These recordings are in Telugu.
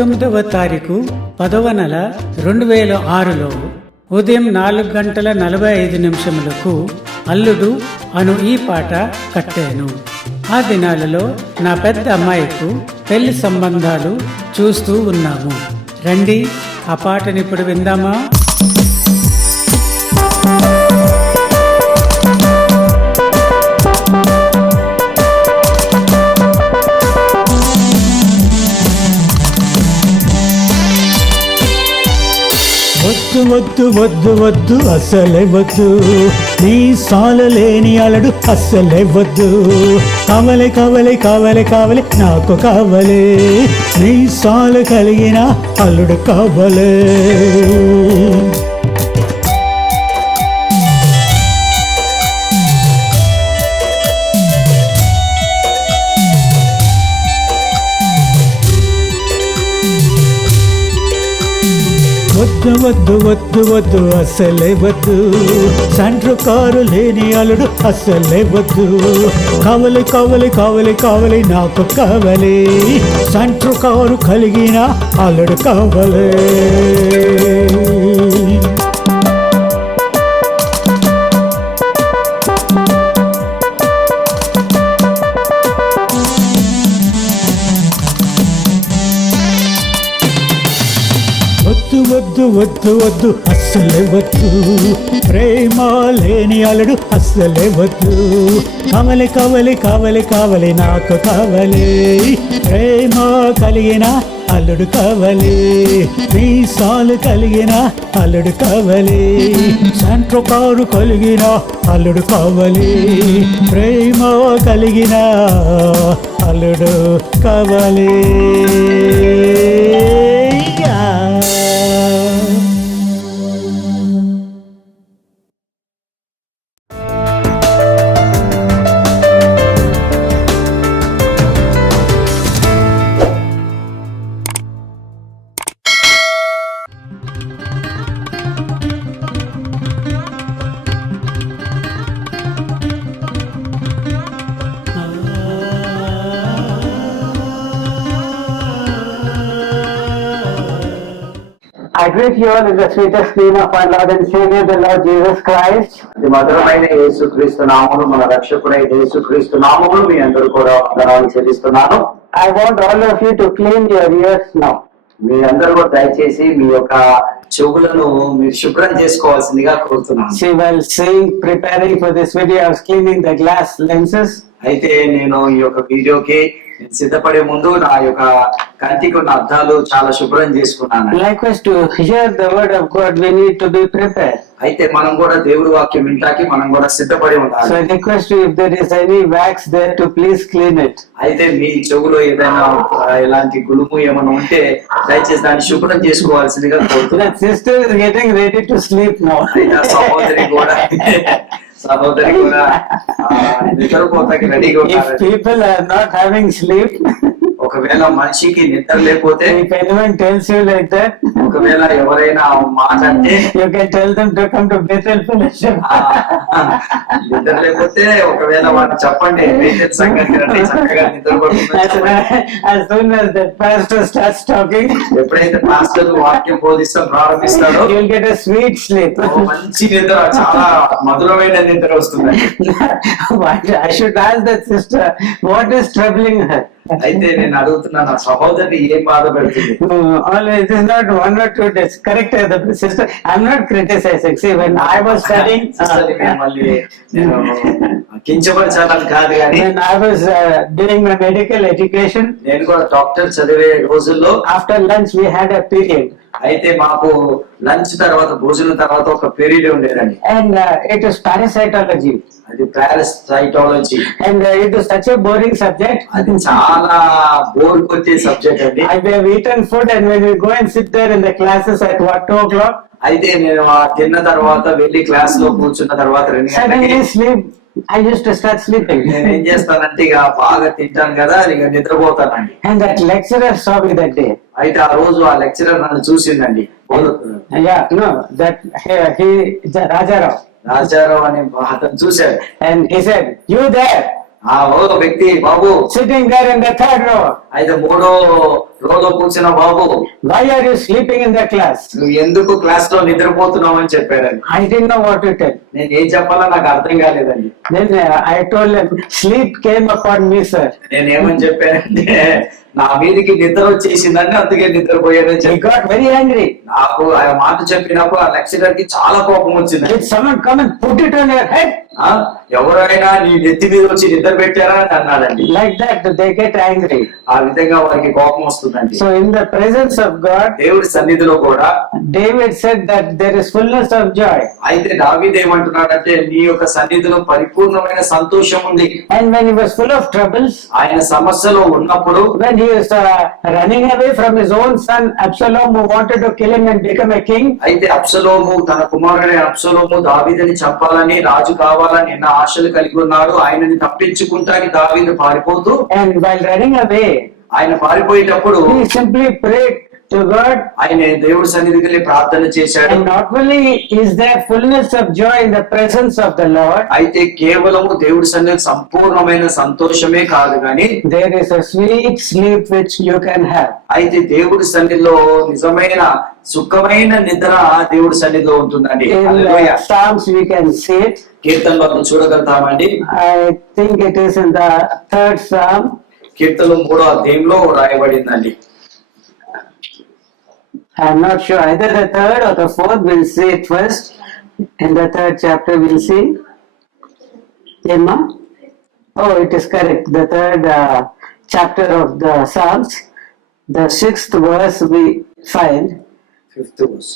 19వ తారీఖు 10వ నెల 2006లో ఉదయం 4:45 అల్లుడు అను ఈ పాట కట్టాను. ఆ దినాలలో నా పెద్ద అమ్మాయికు పెళ్లి సంబంధాలు చూస్తూ ఉన్నాము. రండి ఆ పాటని ఇప్పుడు విందామా? వద్దు వద్దు వద్దు వద్దు అసలే వద్దు, నీ సాలలేని అలడు అసలే వద్దు. కావలే కావలే కావలే కావలే నాకు కావలే, నీ సాలు కలిగిన అల్లుడు కావలే. వద్దు వద్దు వద్దు వద్దు అసలే వద్దు, సెంట్రు కారు లేని అల్లుడు అసలే వద్దు. కావలి కావలి కావలి కావలి నాకు కావలి, సెంట్రు కారు కలిగిన అల్లుడు కావలే. వద్దు వద్దు వద్దు వద్దు అస్సలే వద్దు, ప్రేమ లేని అల్లుడు అస్సలే వద్దు. కావలి కావలి కావలి కావలి నాకు కావలి, ప్రేమ కలిగిన అల్లుడు కావలి. నీ సాలు కలిగిన అల్లుడు కావలి, సెంట్రో కారు కలిగిన అల్లుడు కావలి. ప్రేమ కలిగిన అల్లుడు కావలి. I greet you all in the sweetest name of our Lord and Savior, the Lord Jesus Christ. అది మధురమైన యేసుక్రీస్తు నామమును, మన రక్షకుడైన యేసుక్రీస్తు నామమును మీ అందరూ కూడా వందనాలు చెల్లిస్తున్నాను. I want all of you to clean your ears now. మీ అందరూ కూడా దయచేసి మీ యొక్క చెవులను మీరు శుభ్రం చేసుకోవాల్సిందిగా కోరుతున్నాను. See, while saying, preparing for this video, I was cleaning the glass lenses. అయితే నేను ఈ యొక్క వీడియోకి సిద్ధపడే ముందు నా యొక్క కంటికి ఉన్న అద్దాలు చాలా శుభ్రం చేసుకున్నాను. Likewise, to hear the word of God, we need to be prepared. అయితే మనం కూడా దేవుడి వాక్యం వింటాకి మనం కూడా సిద్ధపడి So ఉండాలి. I request you, if there is any wax there, to please clean it. అయితే మీ చెవులో ఏదైనా ఇలాంటి గులుము ఏమైనా ఉంటే దయచేసి దాన్ని శుభ్రం చేసుకోవాల్సిందిగా కోరుతున్నాను. That sister is getting ready to sleep now. అయితే సహోదరి కూడా నిద్రపోతాకి రెడీగా If ఉన్నారు. people are not having sleep, ఒకవేళ మనిషికి నిద్ర లేకపోతే, if anyone tells you like that, ఒకవేళ ఎవరైనా మాట అంటే you can tell them to come to Bethel Fellowship. నిద్ర లేకపోతే ఒకవేళ వాళ్ళు చెప్పండి బేతెల్ సంఘానికి రండి, చక్కగా నిద్రపడుతుంది. As soon as the pastor starts talking, ఎప్పుడైతే పాస్టర్ వాక్యం బోధిస్తాం ప్రారంభిస్తాడో you'll get a sweet sleep. మంచి నిద్ర, చాలా మధురమైన నిద్ర వస్తుంది. I should ask that sister, what is troubling her? అయితే నేను అడుగుతున్నా, నా సహోదరిని ఏం బాధ పెడుతుంది? Always, it is not 1 or 2 days. Correct the sister. I'm not criticizing. See, when I was studying, మళ్ళీ నేను కించపరచాలని కాదు కానీ, when I was doing my medical education, నేను కూడా డాక్టర్ చదివే రోజుల్లో after lunch we had a period. అయితే మాకు లంచ్ తర్వాత, భోజనం తర్వాత ఒక పీరియడ్ ఉండేదండి. And it was parasitology. అది parasitology. And it was such a boring subject. అది చాలా బోర్ కొట్టే సబ్జెక్ట్ అండి. I have eaten food, and when we go and sit there in the classes at 2 o'clock, అయితే నేను ఆ తిన్న తర్వాత వెళ్ళి క్లాస్ లో కూర్చున్న తర్వాత 2 గంటలకి suddenly sleep. I used to start sleeping. నేను ఏం చేస్తానంటే ఇక బాగా తింటాను కదా, ఇక నిద్రపోతానండి. And that lecturer saw me that day. అయితే ఆ రోజు ఆ లెక్చరర్ నన్ను చూసిందండి. Yeah, no, that he Rajarao. Rajarao అనే అతను చూశాడు. And he said, "You there, ఆ ఓ వ్యక్తి బాబు sitting there in the 3rd row." అయితే 3వ రోలో కూర్చున్న బాబు why are you sleeping in the class? నువ్వు ఎందుకు క్లాస్ లో నిద్రపోతున్నావు అని చెప్పారని. I didn't know what to tell. నేను ఏం చెప్పాలో నాకు అర్థం కాలేదండి. Then I told him, sleep came upon me, sir. నేనేమని చెప్పానంటే నా మీదకి నిద్ర వచ్చేసిందని అందుకే నిద్రపోయానని He చెప్పి got very angry. నాకు ఆ మాట చెప్పినప్పుడు ఆ లెక్చరర్ కి చాలా కోపం వచ్చింది. Did someone come and put it on your head? ఎవరైనా నీ నెత్తి మీద వచ్చి నిద్ర పెట్టారా అని అన్నాడండి. Like that, they get angry. ఆ విధంగా వారికి కోపం వస్తుందండి. So in the presence of God, దేవుడి సన్నిధిలో కూడా David said that there is fullness of joy. అయితే దావీదు ఏమంటున్నాడంటే నీ యొక్క సన్నిధిలో పరిపూర్ణమైన సంతోషం ఉంది. And when he was full of troubles, ఆయన సమస్యలో ఉన్నప్పుడు when he was running away from his own son Absalom, who wanted to kill him and become a king, అయితే అబ్షలోము తన కుమారుడైన అబ్షలోము దావీదుని చంపాలని రాజు కావాలని ఎన్నో ఆశలు కలిగి ఉన్నాడు. ఆయనని తప్పించుకుంటానికి దావీదు పారిపోతూ and while running away, ఆయన పారిపోయేటప్పుడు he simply prayed to God. ఆయన దేవుడి సన్నిధికి వెళ్ళి ప్రార్థన చేశాడు. And not only is there fullness of joy in the presence of the Lord, అయితే కేవలము దేవుడి సన్నిధి సంపూర్ణమైన సంతోషమే కాదు గాని there is a sweet sleep which you can have. అయితే దేవుడి సన్నిధిలో నిజమైన సుఖమైన నిద్ర దేవుడి సన్నిధిలో ఉంటుందండి. In hallelujah. Psalms we can see it. కీర్తనలో మనం చూడగలుగుతామండి. I think it is in the 3rd Psalm. కీర్తనలు 3వ అధ్యాయంలో రాయబడిందండి. I'm not sure either the 3rd or the 4th. We'll see it first. In the 3rd chapter we'll see. Emma? Oh, it is correct. The 3rd chapter of the Psalms. The 6th verse we find. 5th verse.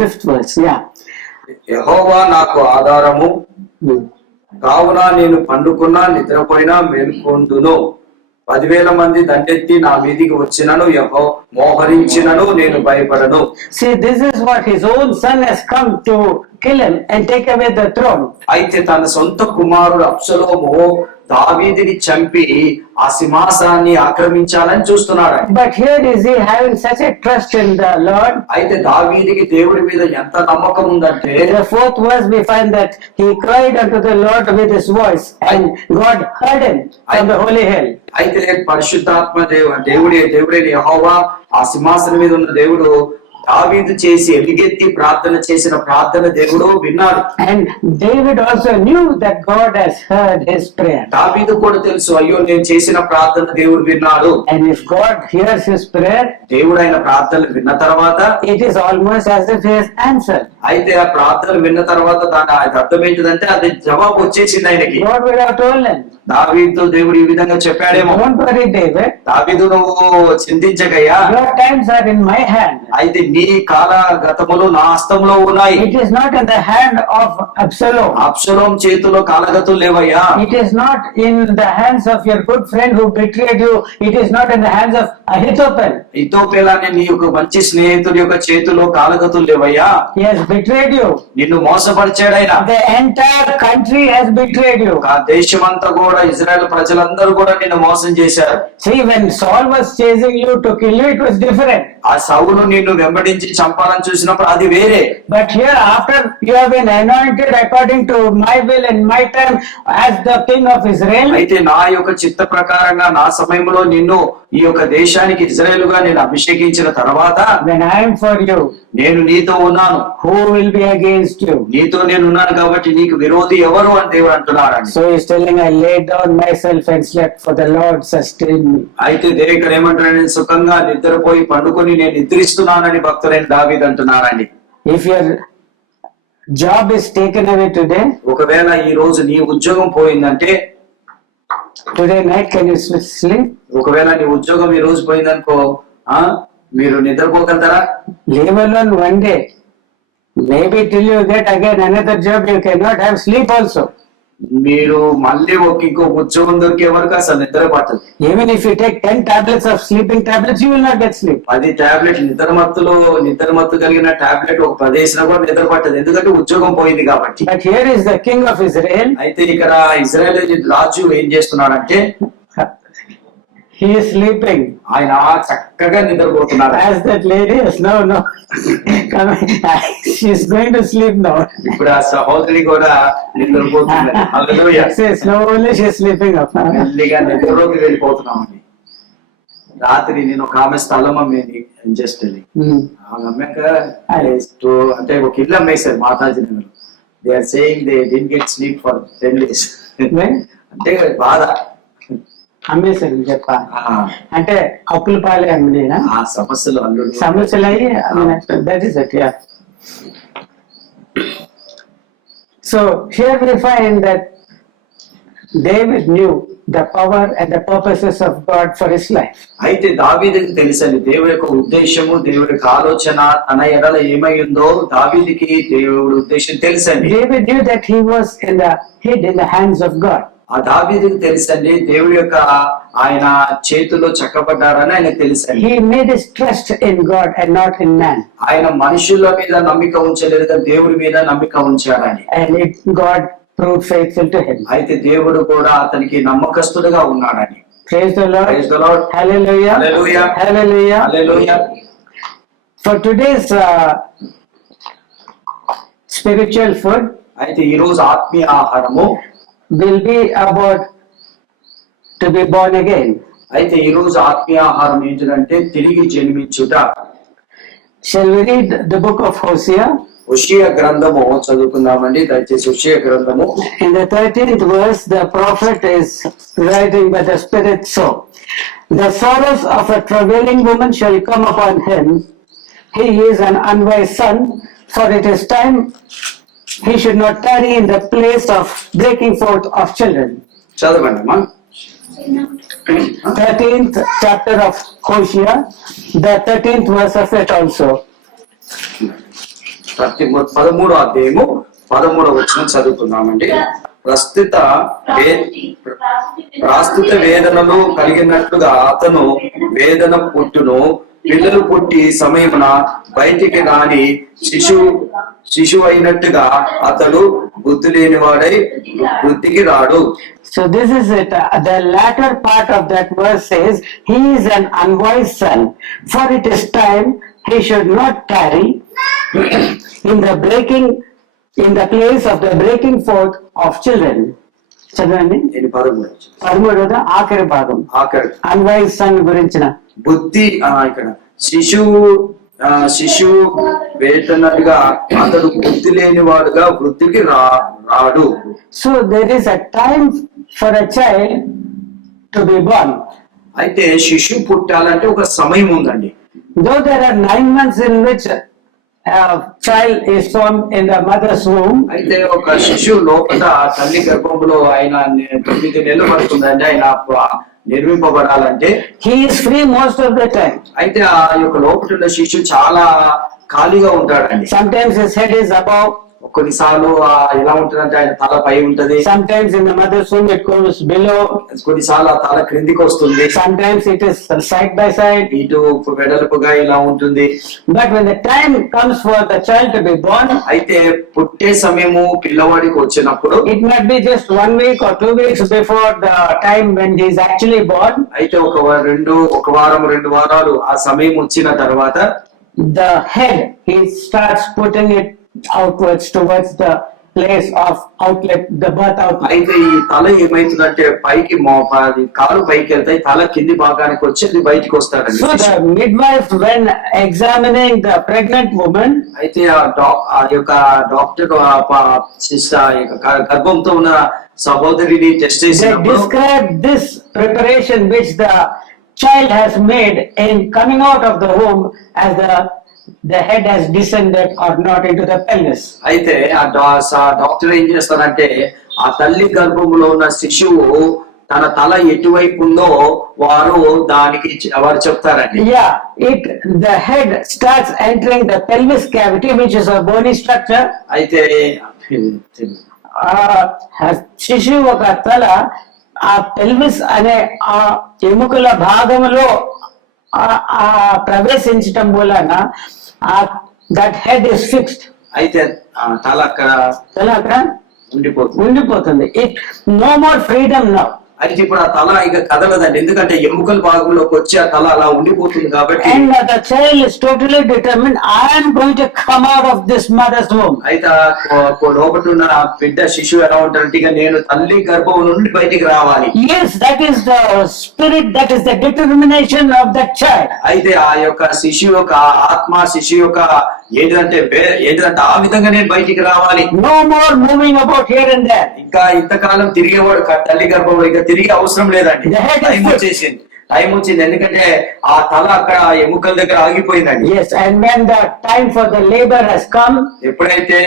5th verse, yeah. యెహోవా నాకు ఆధారము, Hmm. కావున నేను పండుకున్నా నిద్రపోయినా మేల్కొందును. 10,000 మంది దండెత్తి నా మీదికి వచ్చినను మోహరించినను నేను భయపడను. See, this is what his own son has come to kill him and take away the throne. అయితే తన సొంత కుమారుడు అబ్షలోము దావీదుని చంపి ఆ సింహాసనాన్ని ఆక్రమించాలని చూస్తున్నాడు. But here is he having such a trust in the Lord. అయితే దావీదుకి దేవుడి మీద ఎంత నమ్మకం ఉందంటే In the 4th verse we find that he cried unto the Lord with his voice and God heard him from the holy hill. అయితే పరిశుద్ధాత్మ దేవుడైన యెహోవా ఆ సింహాసనం మీద ఉన్న దేవుడు దావీదు చేసి ఎలుగెత్తి ప్రార్థన చేసిన ప్రార్థన దేవుడు విన్నాడు. And David also knew that God has heard his prayer. దావీదు కూడా తెలుసు, అయ్యో నేను చేసిన ప్రార్థన దేవుడు విన్నాడు. And if God hears his prayer, దేవుడు ఆయన ప్రార్థనలు విన్న తర్వాత it is almost as if he has answered. అయితే ఆ ప్రార్థనలు విన్న తర్వాత దాని అర్థం ఏంటిదంటే అది జవాబు వచ్చేసింది ఆయనకి. God would have told him, దావీదుతో దేవుడు ఈ విధంగా చెప్పాడేమో, don't worry David, దావీదు నువ్వు చింతించగయ్యా, your times are in my hand. అయితే నీ కాల గతములు నా హస్తంలో ఉన్నాయి. It is not in the hand of Absalom. Absalom చేతిలో కాలగతులు లేవయ్యా. It is not in the hands of your good friend who betrayed you. It is not in the hands of Ahithophel. ఇతోపేల అనే నీ యొక్క మంచి స్నేహితుడి యొక్క చేతిలో కాలగతులు లేవయ్యా. He has betrayed you. నిన్ను మోసపరిచాడైనా. The entire country has betrayed you. ఆ దేశమంతా కూడా ఇజ్రాయెల్ ప్రజలందరూ కూడా నిన్ను మోసం చేశారు. See, when Saul was chasing you to kill you, it was different. ఆ సౌలు నిన్ను వెంబడించి చంపాలని చూసినప్పుడు అది వేరే. But here, after you have been anointed according to my will and my time as the king of Israel, అయితే నా యొక్క చిత్త ప్రకారంగా నా సమయంలో నిన్ను ఈ యొక్క దేశానికి ఇజ్రాయేలుగా నేను అభిషేకించిన తర్వాత when I am for you, నేను నీతో ఉన్నాను. who will be against you? నీతో నేను ఉన్నాను కాబట్టి నీకు విరోధి ఎవరు అని దేవుడు అంటున్నాడు. So he's telling, I laid down myself and slept, for the Lord sustained me. అయితే దేవుడు ఏమంటాడు, నేను సుఖంగా నిద్రపోయి పండుకొని నేను నిద్రిస్తున్నానని భక్తులైన దావీదు అంటున్నారండి. If your job is taken away today, ఒకవేళ ఈ రోజు నీ ఉద్యోగం పోయిందంటే, today night can you sleep? ఒకవేళ నీ ఉద్యోగం ఈ రోజు పోయిందనుకో, మీరు నిద్రపోగలుగుతారా? Leave alone one day. Maybe till you get again another job, you cannot have sleep also. మీరు మళ్ళీ ఇంకో ఉద్యోగం దొరికే వరకు అసలు నిద్ర పట్టదు. Even if you take 10 tablets of sleeping tablets, you will not get sleep. 10 tablet నిద్రమత్తు కలిగిన టాబ్లెట్ ఒక 10 వేసినా కూడా నిద్ర పట్టదు, ఎందుకంటే ఉద్యోగం పోయింది కాబట్టి. But here is the king of Israel. అయితే ఇక్కడ ఇజ్రాయేల్ రాజు ఏం చేస్తున్నాడంటే He is sleeping. ఆయన చక్కగా నిద్రపోతున్నాడు. As that lady is, no. Come on. She is going to sleep now. ఇప్పుడు ఆ సహోదరి కూడా నిద్రపోతుంది. హల్లెలూయా. Yes, slowly she is sleeping up. మెల్లిగా నిద్రలోకి వెళ్ళిపోతున్నామండి. రాత్రి నేను ఒక ఆమె స్థలం అమ్మేది జస్ట్ అది ఆమె అమ్మాక అంటే ఒక ఇల్లు అమ్మేశారు Mataji Nagar. They are saying they did get sleep for 10 days. అంటే బాధ అమ్మేశారు చెప్ప ఆ, అంటే అప్పుల పాలే అమ్మినా ఆ సమస్యలు అల్లుడు సమస్యలు అయ్యి that is it. Yeah so here we find that David knew the power and the purposes of God for his life. అయితే దావీదుకి తెలుసండి దేవుడి యొక్క ఉద్దేశము, దేవుడి యొక్క ఆలోచన తన ఎడల ఏమై ఉందో దావీదుకి దేవుడి ఉద్దేశం తెలుసండి. David knew that he was hid in the hands of God. ఆ దావీదుకి తెలుసండి దేవుడి యొక్క ఆయన చేతిలో చక్కబడ్డారని ఆయన తెలుసండి. He made his trust in God and not in man. ఆయన మనుషుల మీద నమ్మిక ఉంచలేదు, దేవుడి మీద నమ్మిక ఉంచాడని. And God proved faithful to him. అయితే దేవుడు కూడా అతనికి నమ్మకస్తుడుగా ఉన్నాడని. Praise the Lord. Praise the Lord. Hallelujah. Hallelujah. Hallelujah. Hallelujah. For today's spiritual food అయితే ఈ రోజు ఆత్మీయ ఆహారము will be about to be born again. అయితే ఈ రోజు ఆత్మీయ ఆహారం ఏంటంటే తిరిగి జన్మించుట. Shall we read the book of Hosea? హోషేయ గ్రంథము చదువుకుందామండి. దయచేసి హోషేయ గ్రంథము In the 13th verse, the prophet is writing by the Spirit so. The sorrows of a travailing woman shall come upon him. He is an unwise son, for it is time he should not tarry in the place of breaking forth of children. చదవండి అమ్మా. 13th chapter of Hosea, the 13th verse of it also. 13వ అధ్యాయము 13వ వచనం చదువుకుందామండి. ప్రస్తుత వేదనలు కలిగినట్లుగా అతను వేదన పుట్టును, పిల్లలు పుట్టి సమయమున బయటికి రాని శిశువు అయినట్టుగా అతడు బుద్ధి లేనివాడై వృద్ధికి రాడు. So this is it. The latter part of that verse says, he is an unwise son, for it is time he should not tarry in the place of the breaking forth of children. చదవండి. 13వ ఆఖరి భాగం ఆఖరి అన్వైజ్ సన్ గురించిన బుద్ధి ఇక్కడ శిశువు వేతనగా అతడు బుద్ధి లేని వాడుగా వృద్ధికి రాడు. So there is a time for a child to be born. అయితే శిశువు పుట్టాలంటే ఒక సమయం ఉందండి. Though there are 9 months in which a child is formed in the mother's womb, అయితే ఒక శిశువు లోపల తల్లి గర్భంలో ఆయన 9 నెలలు పడుతుందండి ఆయన నిర్మింపబడాలంటే. he is free most of the time. అయితే ఆ యొక్క లోపల ఉన్న శిశువు చాలా ఖాళీగా ఉంటాడండి. Sometimes his head is above, కొన్నిసార్లు ఎలా ఉంటుందంటే ఆయన తల పై ఉంటది, sometimes in the mother's womb it goes below, కొన్నిసార్లు ఆ తల క్రిందికి వస్తుంది, sometimes it is side by side. ఇటు వెడల్పుగా ఇలా ఉంటుంది. But when the time comes for the child to be born, అయితే పుట్టే సమయము పిల్లవాడికి వచ్చినప్పుడు it might be just 1 week or 2 weeks before the time when he is actually born. అయితే ఒక వారం 2 వారాలు ఆ సమయం వచ్చిన తర్వాత The head, he starts putting it outwards towards the place of outlet, the birth outlet. అయితే ఈ తల ఏమైతుందంటే పైకి కాలు పైకి వెళ్తాయి, తల కింది భాగానికి వచ్చి అది బయటికి వస్తాడండి. So the midwife, when examining the pregnant woman, అయితే ఆ యొక్క డాక్టర్ గర్భంతో ఉన్న సహోదరిని టెస్ట్ they చేసినప్పుడు describe this preparation which the child has made in coming out of the womb as the head has descended or not into the pelvis. అయితే ఆ డాక్టర్ ఏం చేస్తారంటే ఆ తల్లి గర్భంలో ఉన్న శిశువు తన తల ఎటువైపు ఉందో వారు చెప్తారండి. Yeah, the head starts entering the pelvis cavity, which is a bony structure. అయితే శిశువు ఒక తల ఆ పెల్విస్ అనే ఆ ఎముకల భాగంలో ప్రవేశించటం వలన దట్ హెడ్ ఇస్ ఫిక్స్డ్. అయితే తల అక్కడ అక్కడ ఉండిపోతుంది. It no more freedom now. అయితే ఇప్పుడు ఆ తల ఇక కదలదండి, ఎందుకంటే ఎముకల భాగంలోకి వచ్చి ఆ తల అలా ఉండిపోతుంది కాబట్టి. And the child is totally determined, I am going to come out of this mother's womb. అయితే లోపల ఉన్న బిడ్డ శిశువు ఎలా ఉంటారంటే ఇక నేను తల్లి గర్భం నుండి బయటికి రావాలి. Yes, that is the spirit, that is the determination of that child. అయితే ఆ యొక్క శిశువు యొక్క ఆత్మ, శిశువు యొక్క ఏంటంటే ఆ విధంగా నేను బయటికి రావాలి. No more moving about here and there. ఇంకా ఇంతకాలం తిరిగేవాడు తల్లి గర్భంలో ఇక తిరిగే అవసరం లేదండి. టైం వచ్చేసింది, టైం వచ్చింది, ఎందుకంటే ఆ తల అక్కడ ఎముకల దగ్గర ఆగిపోయిందండి. Yes, and when the time for the labor has come, ఎప్పుడైతే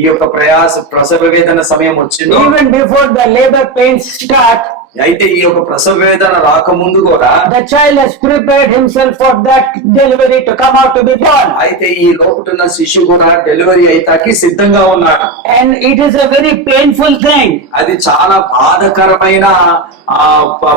ఈ యొక్క ప్రసవ వేదన సమయం వచ్చిందో, even before the labor pains start, అయితే ఈ యొక్క ప్రసవ వేదన రాకముందు కూడా the child has prepared himself for that delivery to come out to be born. అయితే ఈ లోపటున్న శిశువు కూడా డెలివరీ అయితాకి సిద్ధంగా ఉన్నాడు. And it is a very painful thing. అది చాలా బాధకరమైన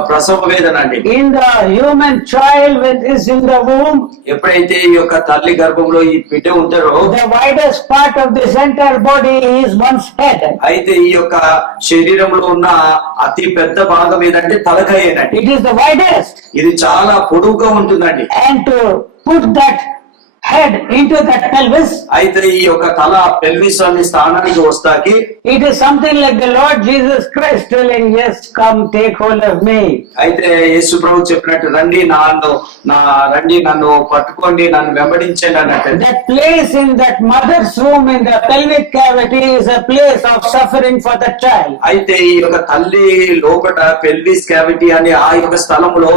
ప్రసవ వేదన అండి. In the human child when is in the womb, ఎప్పుడైతే ఈ యొక్క తల్లి గర్భంలో ఈ బిడ్డ ఉంటారో, the widest part of this entire body is one's head. అయితే ఈ యొక్క శరీరంలో ఉన్న అతి పెద్ద భాగం ఏదంటే తలకాయేనండి. It is the widest. ఇది చాలా పొడుగుగా ఉంటుందండి. And to put that head into that pelvis, అయితే ఈ యొక్క తల పెల్విస్ అనే స్థానానికి వస్తాకి it is something like the Lord Jesus Christ telling, yes, come take hold of me. అయితే యేసు ప్రభు చెప్పినట్టు రండి నన్ను పట్టుకోండి, నన్ను వెంబడించండి అన్నట్టు. That place in that mother's womb in the pelvic cavity is a place of suffering for the child. అయితే ఈ యొక్క తల్లి లోపట పెల్విస్ క్యావిటీ అనే ఆ యొక్క స్థలంలో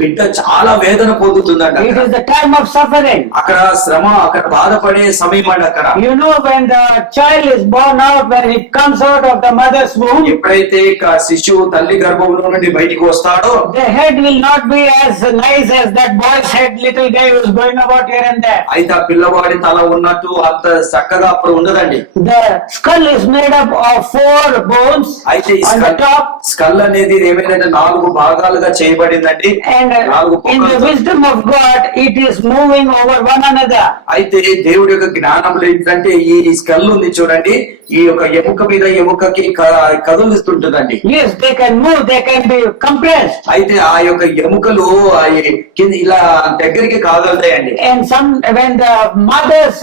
బిడ్డ చాలా వేదన పొందుతుందంట. It is the time of suffering. అక్కడ శ్రమ, అక్కడ బాధపడే సమయం అండి. అక్కడ You know, when the child is born out, when it comes out of the mother's womb, ఎప్పుడైతే శిశువు తల్లి గర్భంలో నుండి బయటికి వస్తాడో, the head will not be as nice as that boy's head, little guy who is going about here and there. అయితే ఆ పిల్లవాడి తల ఉన్నట్టు అంత చక్కగా అప్పుడు ఉండదండి. The skull is made up of 4 bones అయితే on the top. స్కల్ అనేది ఏమైందంటే 4 భాగాలుగా చేయబడిందండి. And in the wisdom of God, it is moving over one another. అయితే దేవుడి యొక్క జ్ఞానంలో ఏంటంటే ఈ స్కల్ ఉంది చూడండి, ఈ యొక్క ఎముక మీద ఎముకకి కదులుస్తుంటుందండి. Yes, they can move, they can be compressed. అయితే ఆ యొక్క ఎముకలు కింద ఇలా దగ్గరికి కాగలుగుతాయండి. And when the mother's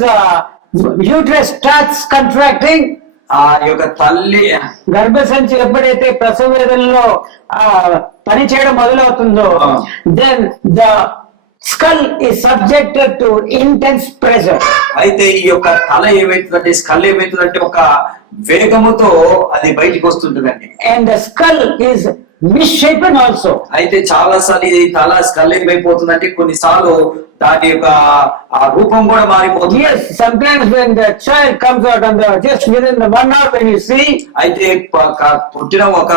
uterus starts contracting, ఆ యొక్క తల్లి గర్భసంచి ఎప్పుడైతే ప్రసవ వేదనలో పని చేయడం మొదలవుతుందో, then the skull is subjected to intense pressure. అయితే ఈ యొక్క తల ఏమైతుందంటే, స్కల్ ఏమైతుందంటే ఒక వేగముతో అది బయటికి వస్తుంటుందండి. And the skull is misshapen also. అయితే చాలా సార్లు ఈ తల స్కల్ ఏమైపోతుందంటే కొన్నిసార్లు దాని యొక్క ఆ రూపం కూడా మారిపోతుంది. Yes, sometimes when the child comes out on the just within the 1 hour when you see, అయితే పుట్టిన ఒక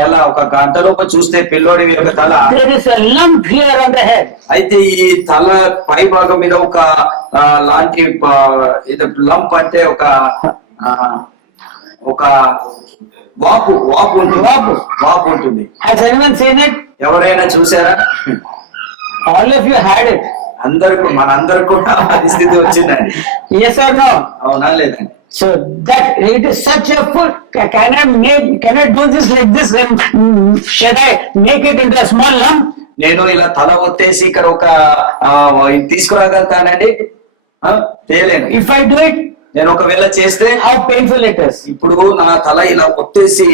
నెల ఒక గంటలోపు చూస్తే పిల్లోడి యొక్క తల, there is a lump here on the head. అయితే ఈ తల పై భాగం మీద ఒక లాంటి లంప్ అంటే ఒక వాపు ఉంటుంది. Has anyone seen it? ఎవరైనా చూసారా? All of you had it. మనందరూ కూడా పరిస్థితి వచ్చిందండి. Yes or no? అవునా లేదండి? So that it is such a full. Can I do this like this? Should I make it into a small lump? నేను ఇలా తల ఒత్తేసి ఇక్కడ ఒక తీసుకురాగలుగుతానండి? తేలేను. If I do it, నేను ఒకవేళ చేస్తే how painful it is. ఇప్పుడు నా తల ఇలా ఒత్తేసి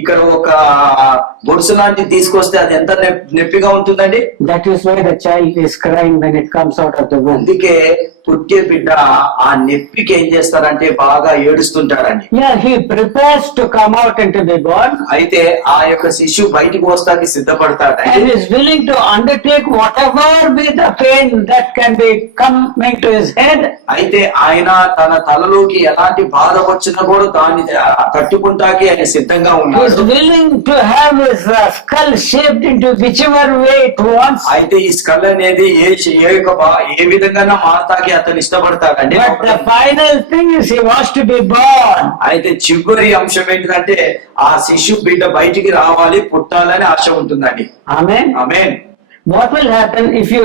ఇక్కడ ఒక బొడుసు లాంటిది తీసుకొస్తే అది ఎంత నొప్పిగా ఉంటుందండి. That is why the child is crying when it comes out of the womb. అందుకే పుట్టే బిడ్డ ఆ నొప్పికి ఏం చేస్తారంటే బాగా ఏడుస్తుంటాడండి. Yeah, he prepares to come out and to be born. అయితే ఆ యొక్క శిశువు బయటికి వస్తాకి సిద్ధపడతాడు And is willing to undertake whatever be the pain that can be coming to his head. అయితే ఆయన తన తలలోకి ఎలాంటి బాధ వచ్చినా కూడా దాన్ని తట్టుకుంటాకి ఆయన సిద్ధంగా He is ఉన్నాడు. willing to have his skull shaped into whichever way it wants. అయితే ఈ స్కల్ అనేది ఏ విధంగా మారతాకి అతను ఇష్టపడతాడండి. But the final thing is he wants to be born. అయితే చివరి అంశం ఏంటంటే ఆ శిశు బిడ్డ బయటికి రావాలి, పుట్టాలని ఆశ ఉంటుందండి. Amen. Amen. What will happen if he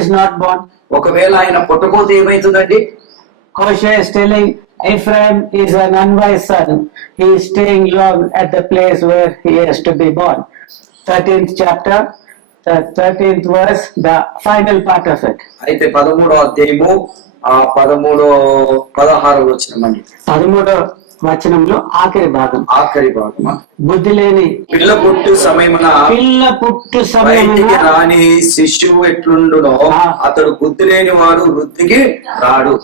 is not born? ఒకవేళ ఆయన పుట్టకపోతే ఏమైతుందండి? Hosea is telling, Ephraim is an unwise son. He is staying long at the place where he has to be born. 13th chapter, the 13th verse, the final part of it. అయితే 13వ అధ్యాయము 16 వచనమండి. 13వ వచనంలో ఆఖరి భాగం. ఆఖరి భాగమా? బుద్ధి లేని పిల్ల పుట్టు సమయమున బయటికి రాని శిశువు ఎట్లుండునో అతడు బుద్ధి లేని వాడు వృద్ధికి రాడు.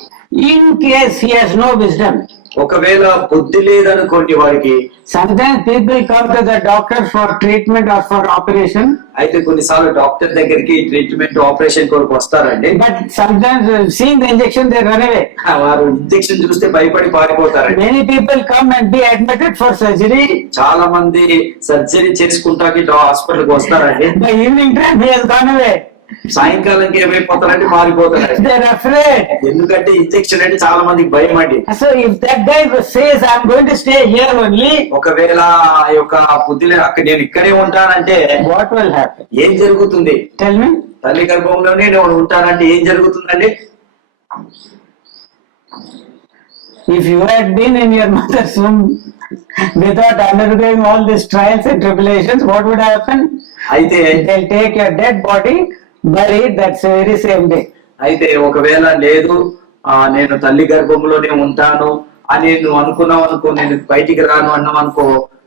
In case he has no wisdom. ఒకవేళ బుద్ధి లేదనుకోండి వారికి. Sometimes people come to the doctor for treatment or for operation. అయితే కొన్నిసార్లు డాక్టర్ దగ్గరికి ట్రీట్మెంట్ ఆపరేషన్ కొరకు వస్తారండి. But sometimes seeing the injection they run away. వారు ఇంజెక్షన్ చూస్తే భయపడి పారిపోతారండి. Many people come and be admitted for surgery. చాలా మంది సర్జరీ చేసుకుంటాకి హాస్పిటల్ కి వస్తారండి. By evening time he has gone away. సాయంకాలంకి ఏమైపోతారంటే మారిపోతారు. They're afraid. ఎందుకంటే ఇంజెక్షన్ అంటే చాలా మందికి భయం అండి. So if that guy says I'm going to stay here only, ఒకవేళ ఆ యొక్క బుద్ధిలో అక్కడ నేను ఇక్కడే ఉంటానంటే what will happen? ఏం జరుగుతుంది? Tell me. తల్లి గర్భంలోనే నేను ఉంటానంటే ఏం జరుగుతుందండి? If you had been in your mother's womb without undergoing all these trials and tribulations, what would happen? అయితే They'll take your dead body, bury it that very same day. అయితే ఒకవేళ లేదు నేను తల్లి గర్భంలోనే ఉంటాను అని నువ్వు అనుకున్నావు అనుకో, నేను బయటికి రాను అన్నావు అనుకో,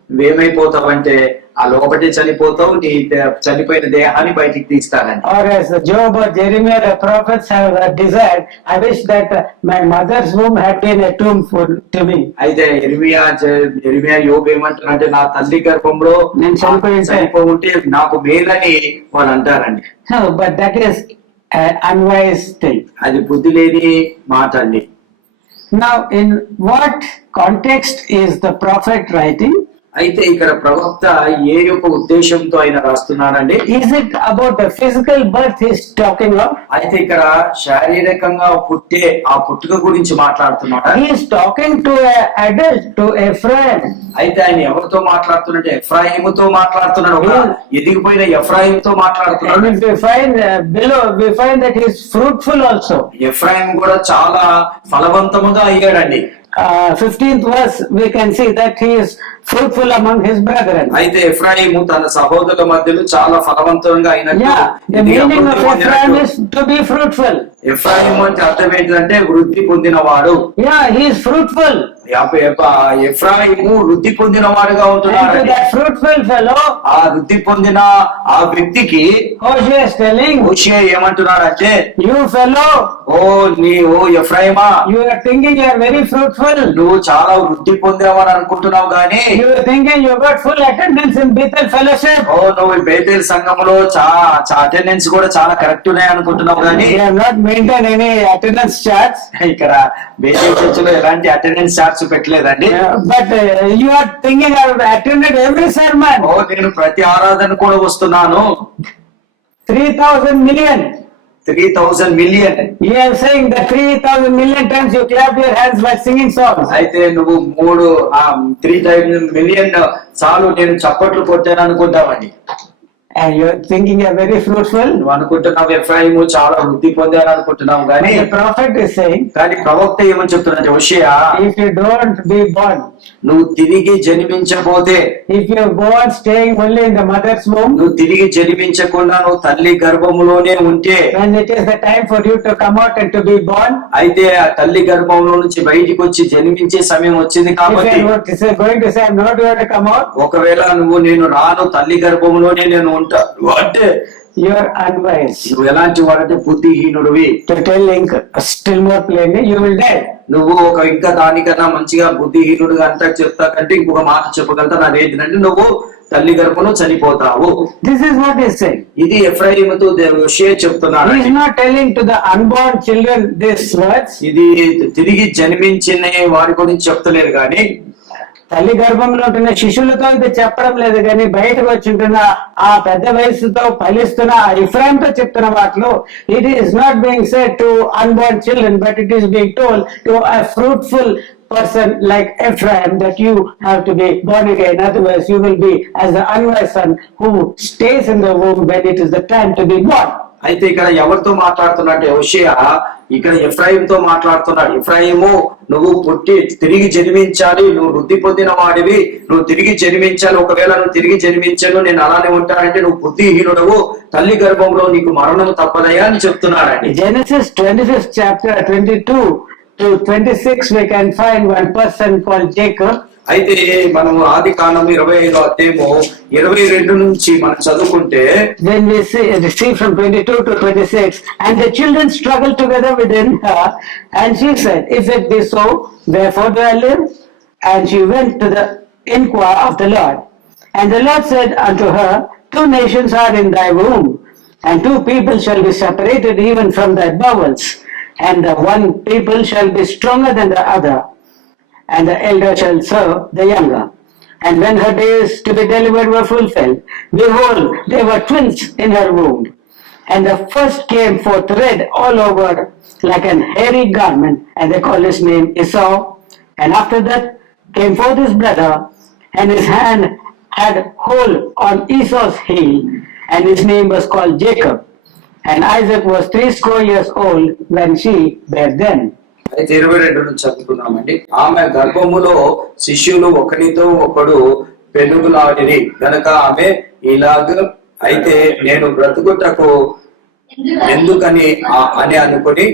నువ్వేమైపోతావంటే ఆ లోపటే చనిపోతావు, నీ చనిపోయిన దేహాన్ని బయటికి తీస్తానని. Or as Job or Jeremiah the prophets have desired, I wish that my mother's womb had been a tomb to me. అయితే ఎరిమియా యోబు ఏమంటారంటే నా తల్లి గర్భంలో నేను చనిపోతే నాకు మేలని వాళ్ళు అంటారండి. No, but that is an unwise thing. అది బుద్ధి లేని మాట అండి. Now, in what context is the prophet writing? అయితే ఇక్కడ ప్రవక్త ఏ యొక్క ఉద్దేశంతో ఆయన రాస్తున్నాడండి? Is it about the physical birth he's talking of? అయితే ఇక్కడ శారీరకంగా పుట్టే ఆ పుట్టుక గురించి మాట్లాడుతున్నాడా? He is talking to an adult, to Ephraim. అయితే ఆయన ఎవరితో మాట్లాడుతున్నాడు? ఎఫ్రాయిముతో మాట్లాడుతున్నాడు. ఒక ఎదిగిపోయిన ఎఫ్రాయిముతో మాట్లాడుతున్నాడు. And if we find below, we find that he is fruitful also. Ephraim కూడా చాలా ఫలవంతముగా అయ్యాడండి. 15th verse, we can see that he is fruitful among his brethren. అయితే ఎఫ్రాయిము తన సహోదరుల మధ్యలో చాలా ఫలవంతంగా అయినట్టు. Yeah, the meaning of Ephraim is to be fruitful. ఎఫ్రాయిము అంటే అర్థం ఏంటంటే వృద్ధి పొందినవాడు. Yeah, he is fruitful. ఎఫ్రాయిము వృద్ధి పొందిన వాడుగా ఉంటున్నాడు. And to that fruitful fellow, ఆ వృద్ధి పొందిన ఆ వ్యక్తికి Hosea is telling, హోషేయ ఏమంటున్నాడంటే, you fellow, oh ఎఫ్రాయిమా, you are thinking you are very fruitful. నువ్వు చాలా వృద్ధి పొందినవాడు అనుకుంటున్నావు కానీ You are thinking you got full attendance in Bethel Fellowship. నువ్వు బేతేల్ సంఘంలో అటెండెన్స్ కూడా చాలా కరెక్ట్ ఉన్నాయి అనుకుంటున్నావు కానీ They have not maintained any attendance charts. ఇక్కడ బేతేల్ చర్చిలో ఎలాంటి అటెండెన్స్ చార్ట్స్ పెట్టలేదండి. But you are thinking I have attended every sermon. నేను ప్రతి ఆరాధన కూడా వస్తున్నాను. 3,000 million. 3,000 million. You are saying that 3,000 million times you clap your hands by singing songs. అయితే నువ్వు 3,000 million సార్లు నేను చప్పట్లు కొట్టాను అనుకుంటావండి. And you are thinking you are very fruitful. నువ్వు అనుకుంటున్నావు ఎఫ్రాయిము చాలా వృద్ధి పొందాను అనుకుంటున్నావు కానీ The prophet is saying, కానీ ప్రవక్త ఏమని చెప్తున్నాడు? హోషేయ, if you don't be born, నువ్వు తిరిగి జన్మించబోతే, if you go on staying only in the mother's womb, నువ్వు తిరిగి జన్మించకుండా నువ్వు తల్లి గర్భములోనే ఉంటే, when it is the time for you to come out and to be born, అయితే ఆ తల్లి గర్భంలో నుంచి బయటికి వచ్చి జన్మించే సమయం వచ్చింది కాబట్టి, if you are going to say I'm not going to come out, ఒకవేళ నేను రాను తల్లి గర్భంలోనే నేను ఉంటా అంటే you are unwise. నువ్వు ఎలాంటి వాడంటే బుద్ధిహీనుడివి. To tell still more plainly, you will die. నువ్వు ఇంకా దానికన్నా మంచిగా బుద్ధిహీనుడుగా అంతా చెప్తా కంటే ఇంకొక మాట చెప్పగలుగుతా, నాదేంటంటే నువ్వు తల్లి గర్భంలో చనిపోతావు. This is what he is saying. ఇది ఎఫ్రాయిముతో హోషేయ చెప్తున్నాడు. He is not telling to the unborn children these words. ఇది తిరిగి జన్మించిన వారి గురించి చెప్తలేరు కానీ తల్లి గర్భంలో ఉంటున్న శిశువులతో ఇది చెప్పడం లేదు, కానీ బయటకు వచ్చి ఉంటున్న ఆ పెద్ద వయసుతో ఫలిస్తున్న ఆ ఇఫ్రాయిమ్తో చెప్తున్న వాటిలో it is not being said to unborn children, but it is being told to a fruitful person like Ephraim that you have to be born again. Otherwise you will be as the unwise son who stays in the womb when it is the time to be born. అయితే ఇక్కడ ఎవరితో మాట్లాడుతున్నట్టే హోషేయ ఇక్కడ ఎఫ్రాయిముతో మాట్లాడుతున్నాడు. ఎఫ్రాయిము, నువ్వు పుట్టి తిరిగి జన్మించాలి, నువ్వు వృద్ధి పొందిన వాడివి, నువ్వు తిరిగి జన్మించాలి. ఒకవేళ నువ్వు తిరిగి జన్మించాను నేను అలానే ఉంటానంటే నువ్వు బుద్ధిహీనుడవు, తల్లి గర్భంలో నీకు మరణం తప్పదయా అని చెప్తున్నాడండి. Genesis 25th chapter 22 to 26 we can find one person called Jacob. అయితే మనము ఆది కాండము 25వ అధ్యాయము 22 నుంచి మనం చదువుకుంటే, Then we see from 22 to 26, and the children struggled together within her, and she said, if it be so, wherefore do I live? And she went to the inquire of the Lord. And the Lord said unto her, two nations are in thy womb, and two people shall be separated even from thy bowels, and the one people shall be stronger than the other, and the elder shall serve the younger. And when her days to be delivered were fulfilled, behold, there were twins in her womb. And the first came forth red all over like an hairy garment, and they called his name Esau. And after that came forth his brother, and his hand had hold on Esau's heel, and his name was called Jacob. And Isaac was 80 years old when she bare them. అయితే 22 నుంచి చదువుకున్నామండి. ఆమె గర్భములో శిష్యులు ఒకరితో ఒకడు పెనుగులాడిరి గనక ఆమె ఇలాగ, అయితే నేను బ్రతుకుటకు ఎందుకని అని అనుకుని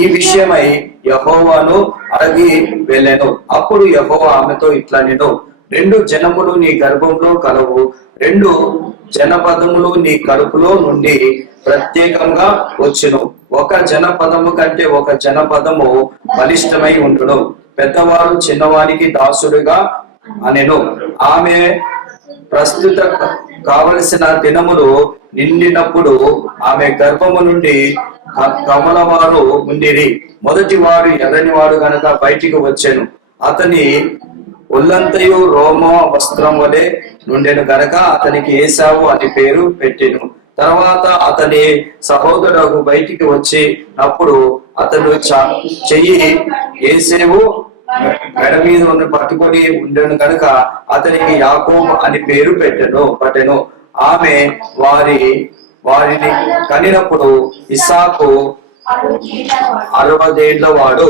ఈ విషయమై యెహోవాను అడిగి వెళ్ళెను. అప్పుడు యెహోవా ఆమెతో ఇట్లా, నేను 2 జనములు నీ గర్భంలో కలవు, 2 జనపదములు నీ కడుపులో నుండి ప్రత్యేకంగా వచ్చును. ఒక జనపదము కంటే ఒక జనపదము బలిష్టమై ఉండును, పెద్దవారు చిన్నవారికి దాసుడుగా అనెను. ఆమె ప్రస్తుత కావలసిన దినములు నిండినప్పుడు ఆమె గర్భము నుండి కమలవారు ఉండిరి. మొదటి వాడు ఎర్రని వాడు గనక బయటికి వచ్చెను, అతని ఒళ్ళంతయు రోమ వస్త్రం వలె నుండెను గనక అతనికి ఏసావు అని పేరు పెట్టెను. తర్వాత అతని సహోదరుడు బయటికి వచ్చి అప్పుడు అతడు చెయ్యి ఏసేవు మెడ మీద ఉన్న పట్టుకొని ఉండెను కనుక అతనికి యాకోబు అని పేరు పట్టెను. ఆమె వారిని కనినప్పుడు ఇస్సాకు 60 ఏళ్ల వాడు.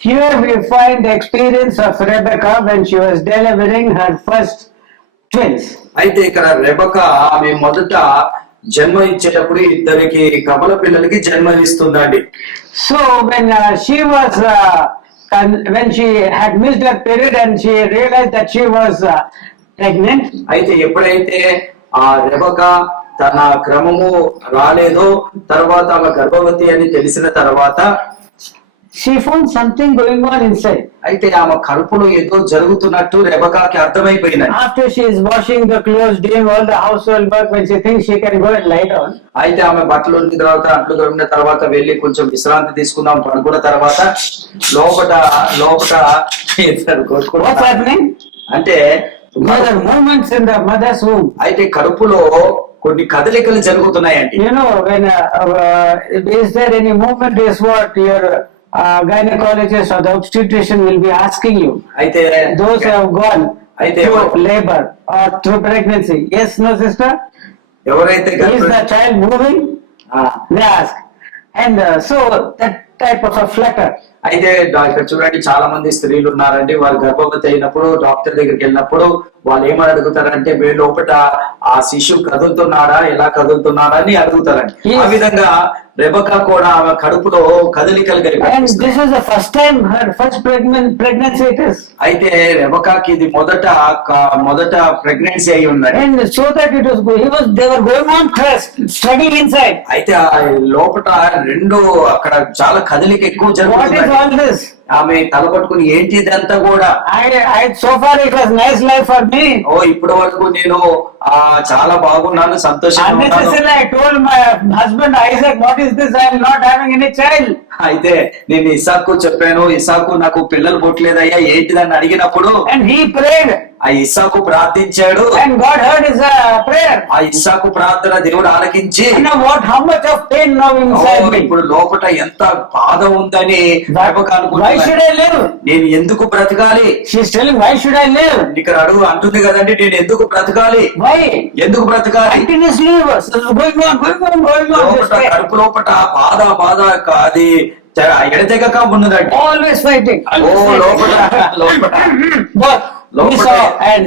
Here we find the experience of Rebecca when she was delivering her first twins. అయితే ఇక్కడ రెబెకా ఆమె మొదట జన్మ ఇచ్చేటప్పుడు ఇద్దరికి కమల పిల్లలకి జన్మ ఇస్తుందండి. So when she had missed her period and she realized that she was pregnant, అయితే ఎప్పుడైతే ఆ రెబెకా తన క్రమము రాలేదో, తర్వాత ఆమె గర్భవతి అని తెలిసిన తర్వాత she found something going on inside. అయితే ఆమె కడుపులో ఏదో జరుగుతున్నట్టు రెబెకాకి అర్థమైపోయింది. After she is washing the clothes, doing all the household work, when she thinks she can go and lie down, అయితే ఆమె బట్టలు ఉతికిన తర్వాత అంట్లు తొడిగిన తర్వాత వెళ్ళి కొంచెం విశ్రాంతి తీసుకుందాం అనుకున్న తర్వాత లోపట what's happening? అంటే There are movements in the mother's womb. అయితే కడుపులో కొన్ని కదలికలు జరుగుతున్నాయండి. You know, when is there any movement is what your gynecologist or the obstetrician will be asking you. అయితే Those who have gone అయితే through labor or through pregnancy. Yes, no, sister? ఎవరైతే Is the child moving? They ask. And so that type of a flutter. అయితే ఇక్కడ చూడండి, చాలా మంది స్త్రీలు ఉన్నారండి, వారు గర్భవతి అయినప్పుడు డాక్టర్ దగ్గరికి వెళ్ళినప్పుడు వాళ్ళు ఏమని అడుగుతారంటే, మీ లోపల ఆ శిశువు కదులుతున్నాడా, ఎలా కదులుతున్నాడా అని అడుగుతారండి. ఆ విధంగా రెబెకా కూడా ఆమె కడుపులో కదలికలు And this is the first time her first pregnancy it is. అయితే రెబెకాకి ఇది మొదట ప్రెగ్నెన్సీ అయి ఉందండి. And so that it was they were going on struggling inside. అయితే ఆ లోపల అక్కడ చాలా కదలిక ఎక్కువ What is జరుగుతుంది. all this? ఆమె తలపట్టుకుని ఏంటి ఇదంతా కూడా, So far it was nice life for me. ఇప్పటి వరకు నేను చాలా బాగున్నాను, సంతోషంగా ఉన్నాను. Unnecessarily I told my husband Isaac, what is this? I am not having any child. అయితే నేను ఇస్సాకు చెప్పాను, ఇస్సాకు నాకు పిల్లలు పుట్టలేదయ్యా ఏంటిదని అడిగినప్పుడు, And he prayed ఆ ఇస్సాకు ప్రార్థించాడు, and God heard his prayer. ఆ ఇస్సాకు ప్రార్థన దేవుడు ఆలకించి, And now how much of pain now inside me? ఇప్పుడు లోపల ఎంత బాధ ఉందని Why should I live? నేను ఎందుకు బ్రతకాలి? She's telling, why should I live? ఇక్కడ అడుగు అంటుంది కదండి, నేను ఎందుకు బ్రతకాలి, Why? ఎందుకు బ్రతకాలి? Continuously going on. లోపట కడుపు లోపట బాధ అది ఎడతెగక ఉన్నదండి. Always fighting. ఓ లోపల Both Esau and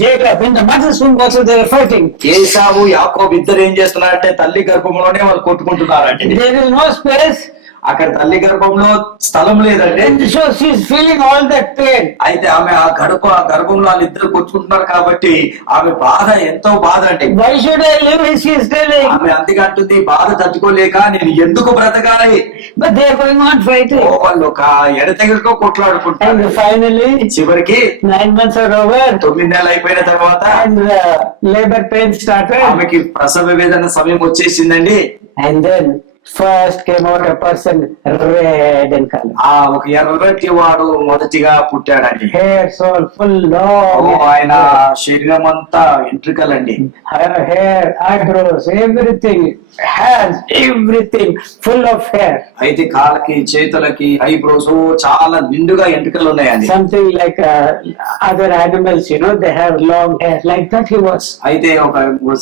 Jacob in the mother's womb also they were fighting. Esau యాకోబు ఇద్దరు ఏం చేస్తున్నారంటే తల్లి గర్భంలోనే వాళ్ళు కొట్టుకుంటున్నారండి. There is no space. అక్కడ తల్లి గర్భంలో స్థలం లేదండి. And so she is feeling all that pain. అయితే ఆమె ఆ గర్భంలో వాళ్ళిద్దరు కొట్టుకుంటున్నారు కాబట్టి ఆమె బాధ ఎంతో బాధ అండి. Why should I live? She is telling. ఆమె అందుకే అంటుంది, బాధ తట్టుకోలేక నేను ఎందుకు బ్రతకాలి. But they are going on fighting. వాళ్ళు ఒక ఎడతెగక కొట్లాడుకుంటారు. And finally, చివరికి 9 months are over. 9 నెలలు అయిపోయిన తర్వాత And labor pain started. ఆమెకి ప్రసవ వేదన సమయం వచ్చేసిందండి. And then first came out a person red in color. ఒక ఎర్రటి వాడు మొదటిగా పుట్టాడండి. Hair so full ఓ long. ఆయన శరీరం అంతా ఎంట్రుకలండి. Hair, eyebrows, everything, hands, everything full of hair. అయితే కాళ్ళకి చేతులకి ఐబ్రోస్ చాలా నిండుగా ఎంట్రుకలు ఉన్నాయండి. Something like other animals, they have long hair. Like that he was. అయితే ఒక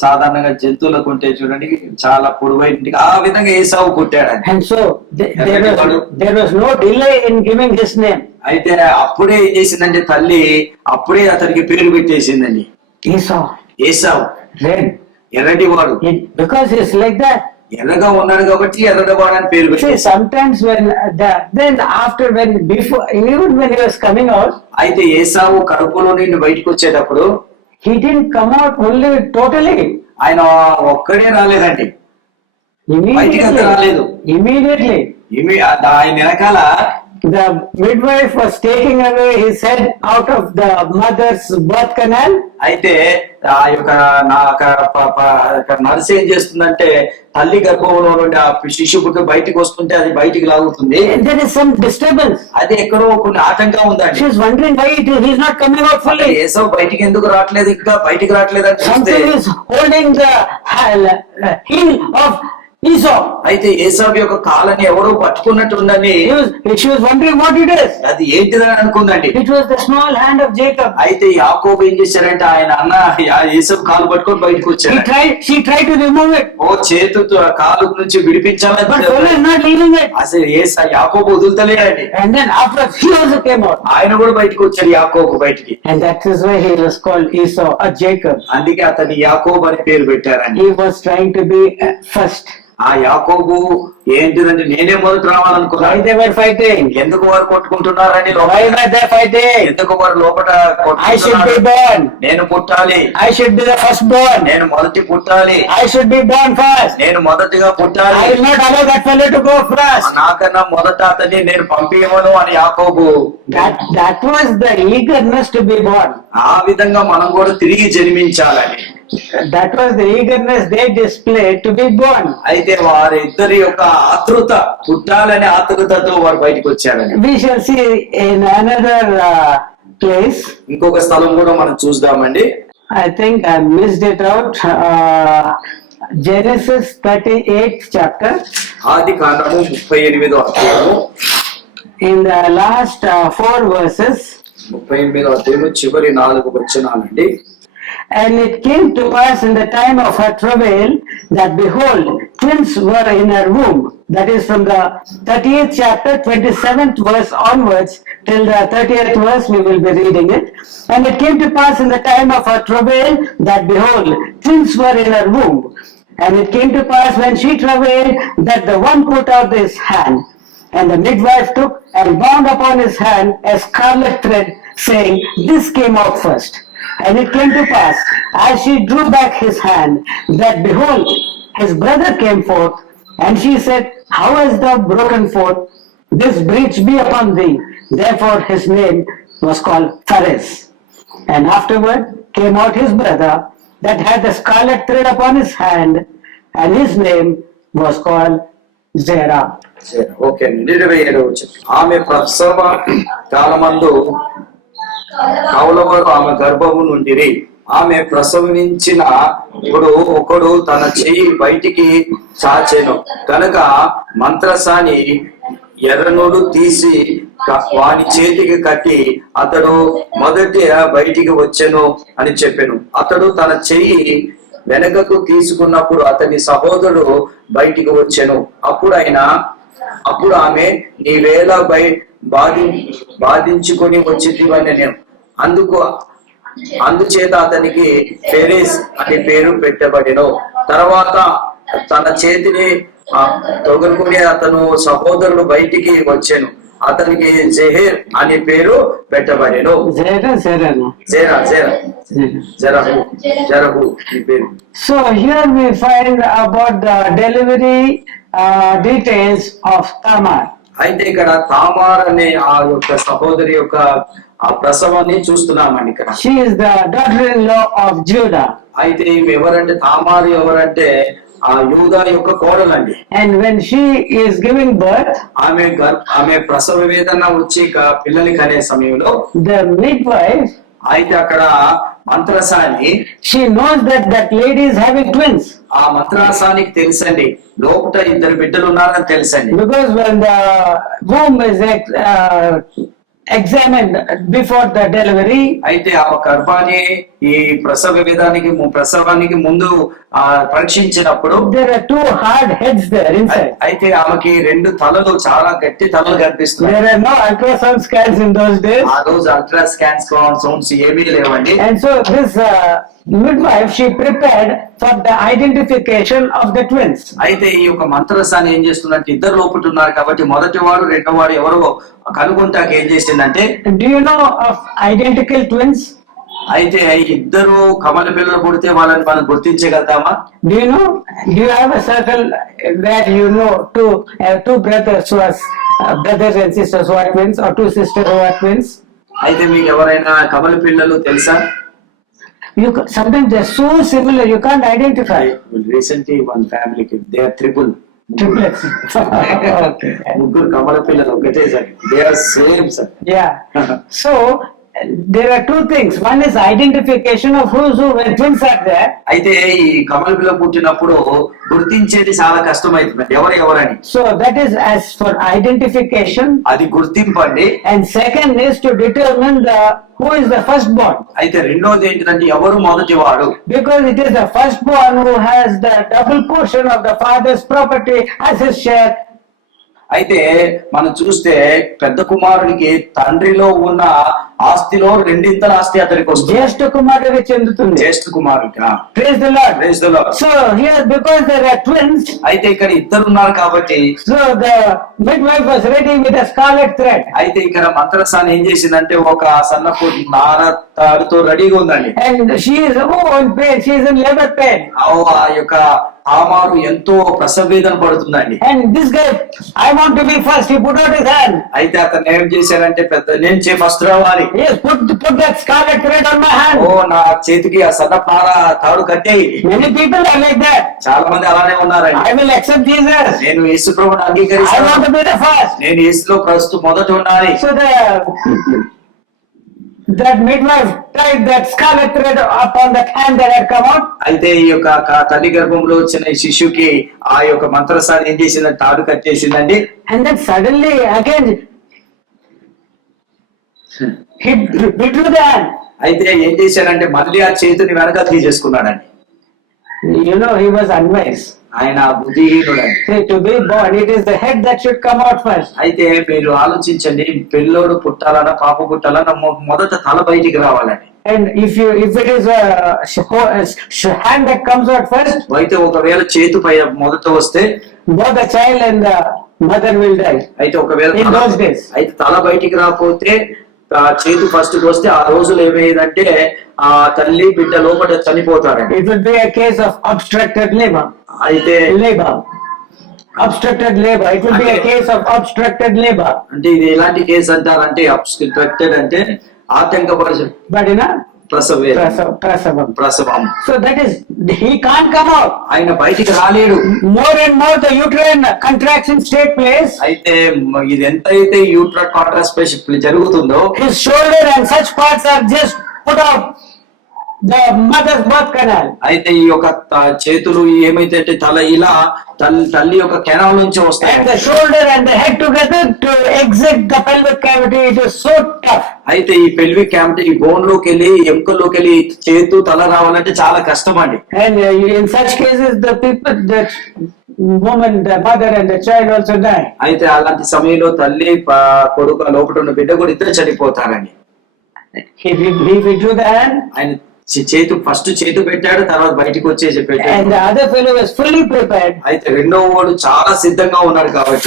సాధారణంగా జంతువులకు ఉంటే చూడండి చాలా పొడవైన ఆ విధంగా Esau పుట్టాడండి. And so there was no delay in giving his name. అయితే అప్పుడే ఏం చేసిందంటే తల్లి అప్పుడే అతనికి పేరు పెట్టేసిందండి. Esau, Esau red. ఎర్రటి వాడు. Because he's like that. ఎర్రగా ఉన్నాడు కాబట్టి ఎర్రటి వాడు అని పేరు See, పెట్టేసి. sometimes even when he was coming out, అయితే ఏసావు కడుపులో నుండి బయటకు వచ్చేటప్పుడు he didn't come out only totally. ఆయన ఒక్కడే రాలేదండి, బయటికి అంతా రాలేదు. Immediately. ఆయన వెనకాల The midwife was taking away his head out of the mother's birth canal. అయితే ఆ యొక్క నర్స్ ఏం చేస్తుందంటే తల్లి గర్భంలో నుండి ఆ శిశువుకి బయటికి వస్తుంటే అది బయటికి లాగుతుంది. And there is some disturbance. అది ఎక్కడో కొన్ని ఆటంకం ఉందండి. She is wondering why he is not coming out fully. Esau బయటికి ఎందుకు రావట్లేదు, ఇంకా బయటికి రావట్లేదు అని చూస్తే Something is holding the heel of Esau. అయితే ఏసావు యొక్క కాలని ఎవరో పట్టుకున్నట్టుందని She was wondering what it is. అది ఏంటిదని అనుకుందండి. It was the small hand of Jacob. అయితే యాకోబు ఏం చేశారంటే ఆయన అన్న ఏసావు కాలు పట్టుకొని బయటకు వచ్చారు. She tried to remove it. ఓ చేతుతో కాలు నుంచి విడిపించాలని But Pharaoh is not leaving it. అసలు యాకోబు వదులుతలేడండి. And then after he also came out. ఆయన కూడా బయటకు వచ్చాడు యాకోబు బయటికి. And that is why he was called Esau or Jacob. అందుకే అతని యాకోబు అని పేరు పెట్టారండి. He was trying to be first. ఆ యాకోబు ఏంటిదంటే నేనే మొదటి రావాలనుకున్నా. Why they were fighting? ఎందుకు వారు కొట్టుకుంటున్నారని Why were they fighting? ఎందుకు వారు లోపల I should be born. నేను పుట్టాలి, I should be the firstborn. నేను మొదటి పుట్టాలి, I should be born first. నేను మొదటిగా పుట్టాలి, I will not allow that fellow to go first. నాకన్నా మొదట అతన్ని నేను పంపించమను అని యాకోబు. That was the eagerness to be born. ఆ విధంగా మనం కూడా తిరిగి జన్మించాలని. That was the eagerness they displayed to be born. అయితే వారిద్దరి యొక్క ఆతృత, పుట్టాలనే ఆతృతతో వారు బయటకు వచ్చారని. We shall see in another place. ఇంకొక స్థలం కూడా మనం చూద్దామండి. I think I missed it out. Genesis 38th chapter. ఆది కాండము 38వ అధ్యాయము. In the last 4 verses. 38వ అధ్యాయము చివరి 4 వచనాలండి. And it came to pass in the time of her travail that behold, twins were in her womb. That is from the 38th chapter, 27th verse onwards till the 30th verse we will be reading it. And it came to pass in the time of her travail that behold, twins were in her womb. And it came to pass when she travailed that the one put out his hand. And the midwife took and bound upon his hand a scarlet thread, saying, this came out first. And it came to pass, as she drew back his hand, that behold, his brother came forth. And she said, how hast thou broken forth? This breach be upon thee. Therefore his name was called Phares. And afterward came out his brother, that had the scarlet thread upon his hand, and his name was called Zerah. Okay, 27వ వచనం. ఆమె ప్రసవ కాలమందు కౌలవారు ఆమె గర్భము నుండిరి. ఆమె ప్రసవించిన ఇప్పుడు ఒకడు తన చెయ్యి బయటికి చాచెను కనుక మంత్రసాని ఎర్రనూలు తీసి వాని చేతికి కట్టి అతడు మొదటి బయటికి వచ్చెను అని చెప్పెను. అతడు తన చెయ్యి వెనకకు తీసుకున్నప్పుడు అతని సహోదరుడు బయటికి వచ్చెను. అప్పుడు ఆమె నీవేళ బాధించుకొని వచ్చిందివని నేను అందుచేత అతనికి ఫెరేస్ అనే పేరు పెట్టబడెను. తర్వాత తన చేతిని తొగరుకుని అతను సహోదరుడు బయటికి వచ్చాను. అతనికి జెహెర్ అనే పేరు పెట్టబడెను. జరహు ఈ పేరు. So here we find about the delivery details of Tamar. అయితే ఇక్కడ తామార్ అనే ఆ యొక్క సహోదరి యొక్క ఆ ప్రసవాన్ని చూస్తున్నామండి ఇక్కడ. She is the daughter-in-law of Judah. అయితే ఎవరంటే తామారు ఎవరంటే ఆ యూదా యొక్క కోడలండి. And when she is giving birth, ఆమె ప్రసవ వేదన వచ్చి పిల్లల్ని కనే సమయంలో the midwife, అయితే అక్కడ మంత్రసాని she knows that that lady is having twins. ఆ మంత్రసానికి తెలుసండి లోపట ఇద్దరు బిడ్డలు ఉన్నారని తెలుసండి. Because when the womb is examined before the delivery, అయితే ఆ గర్భాన్ని ఈ ప్రసవానికి ముందు పరీక్షించినప్పుడు there are two hard heads there inside. అయితే ఆమెకి రెండు తలలు చాలా గట్టి తలలు కనిపిస్తున్నాయి. There are no ultrasound scans in those days. ఆ రోజు అల్ట్రా స్కాన్స్ సౌండ్స్ ఏమీ లేవండి. And so this midwife, she prepared for the identification of the twins. అయితే ఈ యొక్క మంత్రసాని ఏం చేస్తుందంటే ఇద్దరు లోపల ఉన్నారు కాబట్టి మొదటి వాడు రెండో వాడు ఎవరో కనుగొంటాక ఏం చేసిందంటే, Do you know of identical twins? అయితే ఇద్దరు కమల పిల్లలు పుడితే వాళ్ళని మనం గుర్తించగలుగుతామా? Do you have a circle where you know two brothers who are brothers and sisters who are twins, or two sisters who are twins? అయితే మీకు ఎవరైనా కమల పిల్లలు తెలుసా? Sometimes they're so similar you can't identify. Recently one family they are Triplets. Okay. ముగ్గురు కమల పిల్లలు ఒకటే sir. They are same sir. Yeah. So there are two things. One is identification of who's who when twins are there. అయితే ఈ కమల పిల్ల పుట్టినప్పుడు గుర్తించేది చాలా కష్టమైతుంది ఎవరని. So that is as for identification. అది గుర్తింపండి. And second is to determine who is the firstborn. అయితే రెండోది ఏంటంటే ఎవరు మొదటి వాడు. Because it is the firstborn who has the double portion of the father's property as his share. అయితే మనం చూస్తే పెద్ద కుమారునికి తండ్రిలో ఉన్న ఆస్తిలో రెండింతల ఆస్తి అతనికి వస్తుంది. జ్యేష్ఠ కుమారుడికి చెందుతుంది. జ్యేష్ఠ కుమారుడికి. Praise the Lord. Praise the Lord. So here because there are twins, అయితే ఇక్కడ ఇద్దరు ఉన్నారు కాబట్టి so the midwife was ready with a scarlet thread. అయితే ఇక్కడ మంత్రసాని ఏం చేసిందంటే ఒక సన్నపు నార తాడుతో రెడీగా ఉందండి. And she is in pain, she is in labor pain. ఆ యొక్క తామారు ఎంతో ప్రసవేదన పడుతుందండి. And this guy, I want to be first, he put out his hand. అయితే అతను ఏం చేశారంటే నేను ఫస్ట్ రావాలి. Yes, put that scarlet thread on my hand. ఓ నా చేతికి ఆ సన్నపు నార తాడు కట్టేయి. Many people are like that. చాలా మంది అలానే ఉన్నారండి. I will accept Jesus. నేను యేసు ప్రభువుని I అంగీకరిస్తాను. want to be the first. నేను యేసులో ప్రస్తుతం మొదట ఉండాలి. So that midwife tied that scarlet thread upon that hand that had come out. అయితే ఈ యొక్క తల్లి గర్భంలో వచ్చిన ఈ శిశువుకి ఆ యొక్క మంత్రసాని ఏం చేసిందంటే తాడు కట్టేసిందండి. And then suddenly again he withdrew the hand. అయితే ఏం చేశాడంటే మళ్ళీ ఆ చేతిని వెనక తీసేసుకున్నాడండి. You know, he was unwise. ఆయన బుద్ధిహీనుడండి. See, to be born, it is the head that should come out first. అయితే మీరు ఆలోచించండి, పిల్లోడు పుట్టాలన్నా పాప పుట్టాలన్నా మొదట తల బయటికి రావాలండి. And if it is a hand that comes out first, అయితే ఒకవేళ చేతు పై మొదట వస్తే both the child and the mother will die. అయితే ఒకవేళ In those days. అయితే తల బయటికి రాకపోతే చేతు ఫస్ట్ వస్తే ఆ రోజులు ఏమయ్యేదంటే ఆ తల్లి బిడ్డ లోపల చనిపోతారండి. It will be a case of obstructed labor. అయితే Obstructed labor. It will be a case of obstructed labor. అంటే ఇది ఎలాంటి కేసు అంటారంటే అబ్స్ట్రక్టెడ్ అంటే ఆటంకపరచు. But ప్రసవం. So that is, he can't come out. ఆయన బయటికి రాలేడు. More and more the uterine contractions take place. అయితే ఇది ఎంతైతే యూట్రస్ కాంట్రాస్పేషన్ జరుగుతుందో, His shoulder and such parts are just put out the mother's birth canal. అయితే ఈ యొక్క చేతులు ఏమైతే అంటే తల ఇలా తల్లి యొక్క కెనాల్ నుంచి వస్తాయి. And the shoulder and the head together to exit the pelvic cavity, it is so tough. అయితే ఈ పెల్విక్ క్యావిటీ, ఈ బోన్ లోకి వెళ్ళి ఎముకల్లోకి వెళ్ళి చేతు తల రావాలంటే చాలా కష్టం అండి. And in such cases the people, the woman, the mother and the child also die. అయితే అలాంటి సమయంలో తల్లి కొడుకు లోపల ఉన్న బిడ్డ కూడా ఇద్దరు చనిపోతారండి. If we do that, ఆయన చేతు ఫస్ట్ చేతు పెట్టాడు, తర్వాత బయటికి వచ్చేసి and పెట్టాడు. the other fellow was fully prepared, అయితే రెండో వాడు చాలా సిద్ధంగా ఉన్నాడు కాబట్టి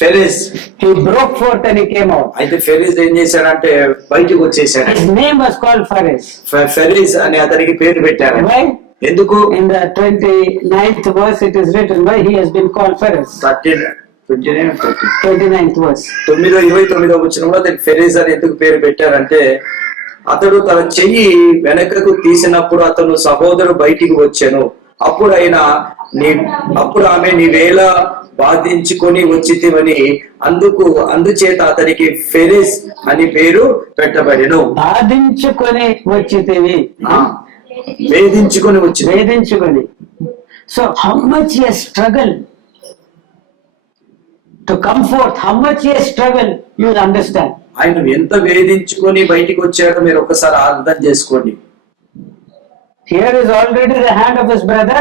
Ferris he broke forth and he came out. అయితే ఫెరిస్ ఏం చేశాడంటే బయటికి వచ్చేసాడు. His name was called Phares. Ferris అని అతనికి పేరు పెట్టారు. Why? ఎందుకు? In the 29th verse it is written why he has been called Phares. 29th verse. 29వ వచనంలో అతనికి ఫెరిస్ అని ఎందుకు పేరు పెట్టారంటే, అతడు తన చెయ్యి వెనకకు తీసినప్పుడు అతను సహోదరు బయటికి వచ్చాను. అప్పుడు ఆమె నీవేళ బాధించుకొని వచ్చితివని అందుచేత అతనికి ఫెరిస్ అని పేరు పెట్టబడెను. బాధించుకొని వచ్చితివి, వేధించుకొని వచ్చి. So how much he has struggled to come forth, how much he has struggled, you will understand. ఆయన ఎంత వేధించుకొని బయటికి వచ్చాడో మీరు ఒకసారి అర్థం చేసుకోండి. Here is already the hand of his brother.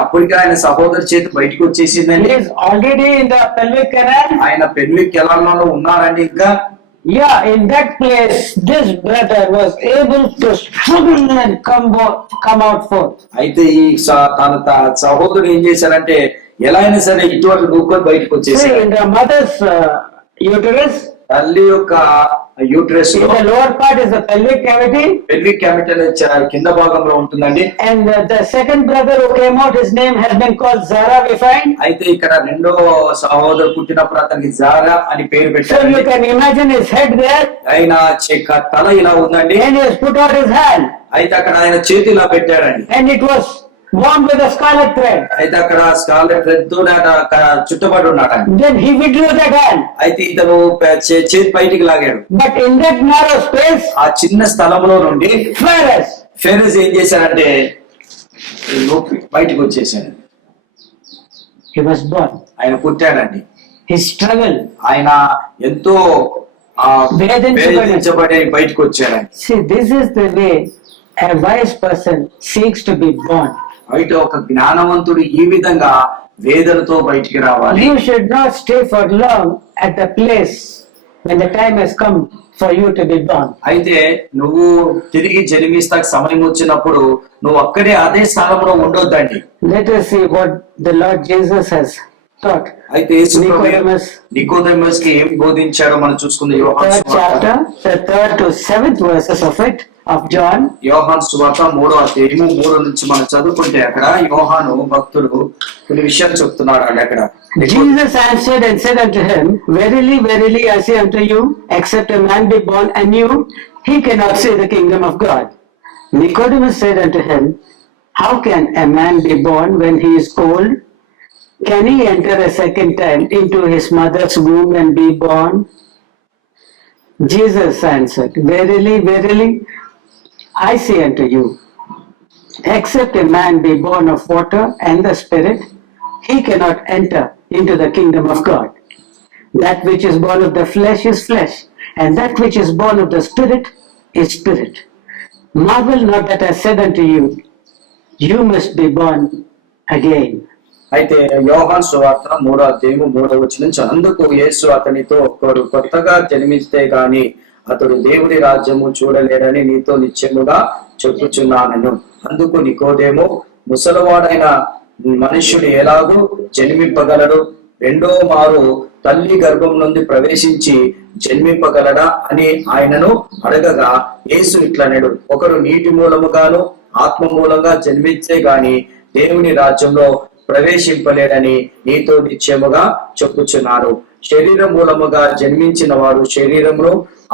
అప్పటికే ఆయన సహోదరు చేతి బయటికి వచ్చేసిందండి. He is already in the pelvic canal. ఆయన పెల్విక్ కెనాల్లో ఉన్నారండి. ఇంకా Yeah, in that place this brother was able to struggle and come out forth. అయితే ఈ తన సహోదరుడు ఏం చేశారంటే ఎలా అయినా సరే ఇటువంటి దూకొని బయటకు వచ్చేసారు. See, in the mother's uterus, తల్లి యొక్క uterus in the lower part is the pelvic cavity, pelvic cavity కింద భాగంలో ఉంటుందండి. and the second brother who came out, his name has been called Zara, we find. అయితే ఇక్కడ రెండో సహోదరు పుట్టినప్పుడు అతనికి జారా అని పేరు So పెట్టారు. you can imagine his head there, ఆయన తల ఇలా ఉందండి. and he has put out his hand, అయితే అక్కడ ఆయన చేతి ఇలా పెట్టాడండి. and it was wound with a scarlet thread. అయితే అక్కడ స్కార్లెట్ థ్రెడ్ తో చుట్టబడి ఉన్నాడు. Then he withdrew that hand. అయితే ఇతను చేతి బయటికి లాగాడు. But in that narrow space, ఆ చిన్న స్థలంలో నుండి Phares ఏం చేశాడంటే బయటికి వచ్చేసాడు. he was born. ఆయన పుట్టాడండి. His struggle. ఆయన ఎంతో వేధించబడి బయటకు వచ్చాడండి. See, this is the way a wise person seeks to be born. అయితే ఒక జ్ఞానవంతుడు ఈ విధంగా వేదనతో బయటికి రావాలి. You should not stay for long at the place when the time has come for you to be born. అయితే నువ్వు తిరిగి జన్మిస్తాక సమయం వచ్చినప్పుడు నువ్వు అక్కడే అదే స్థలంలో ఉండొద్దండి. Let us see what the Lord Jesus has taught. అయితే నికోదేమస్ కి ఏం బోధించాడో మనం చూసుకుందాం. యోహాను Third chapter, the 3rd to 7th verses of it, of John. యోహాను సువార్త 3వ అధ్యాయము 3 నుంచి మనం చదువుకుంటే అక్కడ యోహాను భక్తుడు కొన్ని విషయాలు చెప్తున్నాడు అండి. అక్కడ Jesus answered and said unto him, Verily, verily, I say unto you, except a man be born anew, he cannot see the kingdom of God. Nicodemus said unto him, How can a man be born when he is old? Can he enter a second time into his mother's womb and be born? Jesus answered, Verily, verily, I say unto you, except a man be born of water and the Spirit, he cannot enter into the kingdom of God. That which is born of the flesh is flesh, and that which is born of the Spirit is spirit. Marvel not that I said unto you, you must be born again. అయితే యోహాను సువార్త 3వ అధ్యాయము 3వ వచనం నుంచి, అందుకు యేసు అతనితో ఒకడు కొత్తగా జన్మిస్తే గాని అతడు దేవుడి రాజ్యము చూడలేడని నీతో నిశ్చయముగా చెప్పుచున్నాను. అందుకు నికోదేము, ముసలివాడైన మనుష్యుడు ఎలాగూ జన్మింపగలడు? రెండో మారు తల్లి గర్భం నుండి ప్రవేశించి జన్మింపగలడా అని ఆయనను అడగగా యేసు ఇట్లనెడు, ఒకడు నీటి మూలముగాను ఆత్మ మూలంగా జన్మించే గాని దేవుని రాజ్యంలో ప్రవేశింపలేడని నీతో నిశ్చయముగా చెప్పుచున్నారు. శరీర మూలముగా జన్మించిన వారు శరీరమును,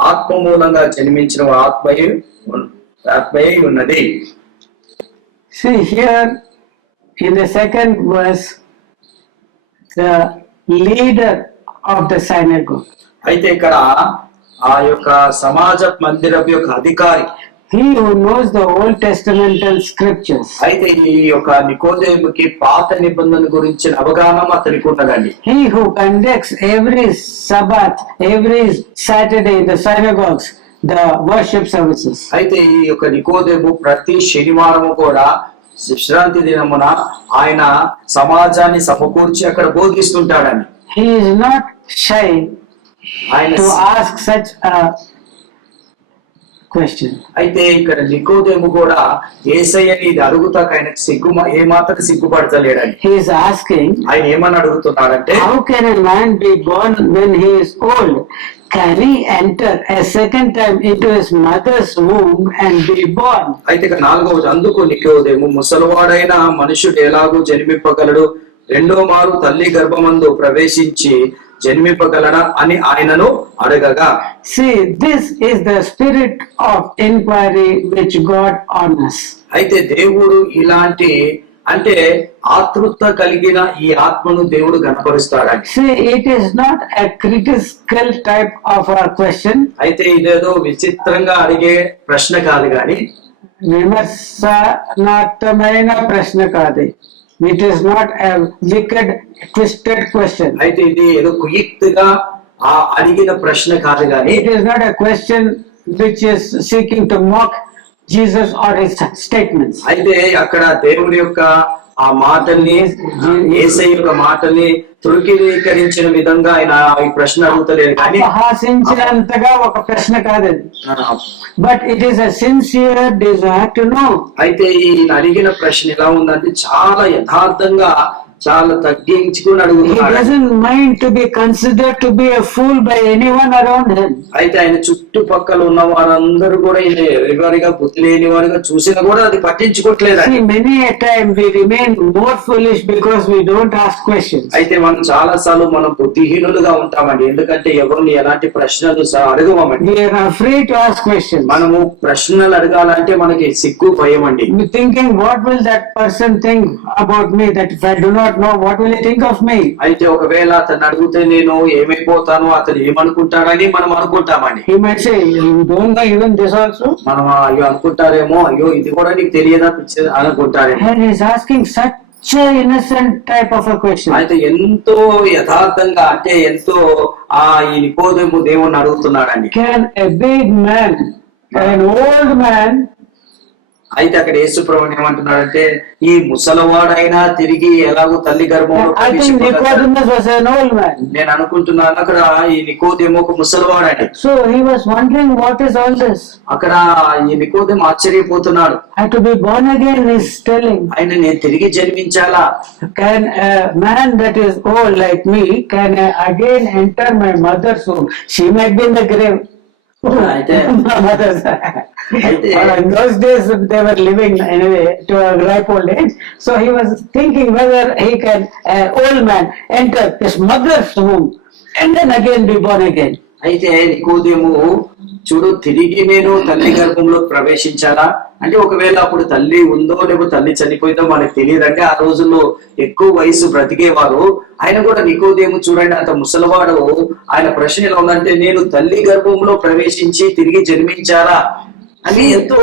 ఆత్మ మూలంగా జన్మించిన ఆత్మయు రాత్మై ఉన్నది. See here in the second verse, the leader of the synagogue, అయితే ఇక్కడ ఆ యొక్క సమాజ మందిరం యొక్క అధికారి, he who knows the Old Testamental scriptures, అయితే ఈ యొక్క నికోదేముకి పాత నిబంధన గురించిన అవగాహన అతనికి ఉన్నదండి. he who conducts every Sabbath, every Saturday in the synagogues, the worship services. అయితే ఈ యొక్క నికోదేము ప్రతి శనివారము కూడా విశ్రాంతి దినమున ఆయన సమాజాన్ని సమకూర్చి అక్కడ బోధిస్తుంటాడని. He is not shy ఆయన to ask such a question. అయితే ఇక్కడ నికోదేము కూడా యేసయ్యని ఇది అడుగుతాక ఆయనకు ఏమాత్రం సిగ్గుపడతలేడని. He is asking, ఆయన ఏమని అడుగుతున్నాడంటే, how can a man be born when he is old? Can he enter a second time into his mother's womb and be born? అయితే ఇక 4వ అందుకు నికోదేము, ముసలివాడైన మనుషుడు ఎలాగూ జన్మింపగలడు, రెండో మారు తల్లి గర్భమందు ప్రవేశించి జన్మింపగలడా అని ఆయనను అడగగా, See, this is the spirit of inquiry which God honors. అయితే దేవుడు ఇలాంటి అంటే ఆతృత కలిగిన ఈ ఆత్మను దేవుడు గణపరుస్తాడని. See, it is not a critical type of a question. అయితే ఇదేదో విచిత్రంగా అడిగే ప్రశ్న కాదు గాని, విమర్శనాత్మకమైన ప్రశ్న కాదు. It is not a wicked, twisted question. అయితే ఇది ఏదో కుయుక్తిగా అడిగిన ప్రశ్న కాదు గాని, It is not a question which is seeking to mock Jesus or his statements. అయితే అక్కడ దేవుడి యొక్క ఆ మాటల్ని, యేసయ్య యొక్క మాటల్ని తుర్కీకరించిన విధంగా ఆయన ఈ ప్రశ్న అడుగుతలేదు కానీ, అపహాసించినంతగా ఒక ప్రశ్న కాదు. But it is a sincere desire to know. అయితే ఈ అడిగిన ప్రశ్న ఎలా ఉందంటే చాలా యథార్థంగా, చాలా తగ్గించుకుని He అడుగుతున్నాడు. doesn't mind to be considered to be a fool by anyone around him. అయితే ఆయన చుట్టుపక్కల ఉన్న వారందరూ కూడా ఈయన ఎవరిగా బుద్ధి లేని వారిగా చూసినా కూడా అది పట్టించుకోవట్లేదు. See, many a time we remain more foolish because we don't ask questions. అయితే మనం చాలా సార్లు మనం బుద్ధిహీనులుగా ఉంటామండి, ఎందుకంటే ఎవరిని ఎలాంటి ప్రశ్నలు అడగమండి. We are afraid to ask questions. మనము ప్రశ్నలు అడగాలంటే మనకి సిగ్గు భయం అండి. We're thinking, what will that person think about me? That if I do not know, what will he think of me? అయితే ఒకవేళ అతను అడిగితే నేను ఏమైపోతాను, అతను ఏమనుకుంటాడని మనం అనుకుంటామండి. He might say, you don't know even this also? మనం అయ్యో అనుకుంటారేమో, అయ్యో ఇది కూడా నీకు తెలియదా పిచ్చి అనుకుంటారేమో. And he's asking such a innocent type of a question. అయితే ఎంతో యథార్థంగా, అంటే ఎంతో ఈ నికోదేము దేవుణ్ణి అడుగుతున్నాడండి. Can a big man, an old man, అయితే అక్కడ యేసుప్రభువు ఏమంటున్నాడంటే, ఈ ముసలవాడైనా తిరిగి ఎలాగో తల్లి గర్భంలో I think ప్రవేశింపగలడు. Nicodemus was an old man. నేను అనుకుంటున్నాను అక్కడ ఈ నికోదేము ఒక ముసలివాడండి. So he was wondering, what is all this? అక్కడ ఈ నికోదేము ఆశ్చర్యపోతున్నాడు. I have to be born again, he's telling. ఆయన నేను తిరిగి జన్మించాలా? Can a man that is old like me, can again enter my mother's womb? She might be in the grave. అయితే My mother's. అయితే In those days they were living anyway to a ripe old age. So he was thinking whether he can, an old man, enter his mother's womb and then again be born again. అయితే నికోదేము చూడు, తిరిగి నేను తల్లి గర్భంలో ప్రవేశించాలా అంటే, ఒకవేళ అప్పుడు తల్లి ఉందో లేకపోతే తల్లి చనిపోయిందో మనకు తెలియదంటే, ఆ రోజుల్లో ఎక్కువ వయసు బ్రతికేవారు. ఆయన కూడా నికోదేము చూడండి, అంత ముసలివాడు, ఆయన ప్రశ్న ఎలా ఉందంటే, నేను తల్లి గర్భంలో ప్రవేశించి తిరిగి జన్మించాలా అని ఎంతో.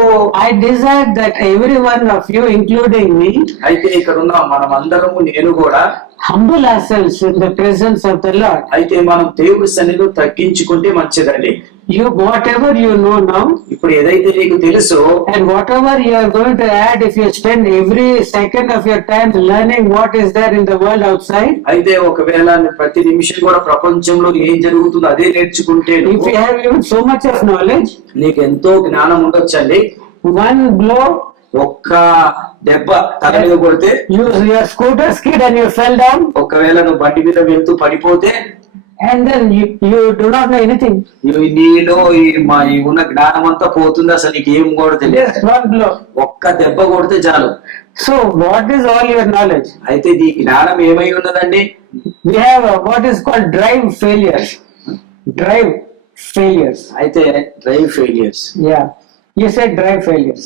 I desire that every one of you, including me, అయితే ఇక్కడ ఉన్న మనం అందరము, నేను కూడా humble ourselves in the presence of the Lord. అయితే మనం దేవుడి సన్నిధిలో తగ్గించుకుంటే మంచిదండి. You, whatever you know now, ఇప్పుడు ఏదైతే నీకు తెలుసో, and whatever you are going to add, if you spend every second of your time learning what is there in the world outside, అయితే ఒకవేళ ప్రతి నిమిషం కూడా ప్రపంచంలో ఏం జరుగుతుందో అదే నేర్చుకుంటే, if you have even so much of knowledge, నీకు ఎంతో జ్ఞానం ఉండొచ్చండి. one blow, ఒక్క దెబ్బ తల మీద కొడితే, your scooter skid and you fell down, ఒకవేళ నువ్వు బండి మీద వెళ్తూ పడిపోతే, and then you do not know anything. నీలో ఈ ఉన్న జ్ఞానం అంతా పోతుంది, అసలు నీకు ఏం కూడా తెలియదు. Just one blow. ఒక్క దెబ్బ కొడితే చాలు. So what is all your knowledge? అయితే ఈ జ్ఞానం ఏమై ఉన్నదండి? We have what is called drive failures. Drive failures. అయితే drive failures. Yeah. You said drive failures.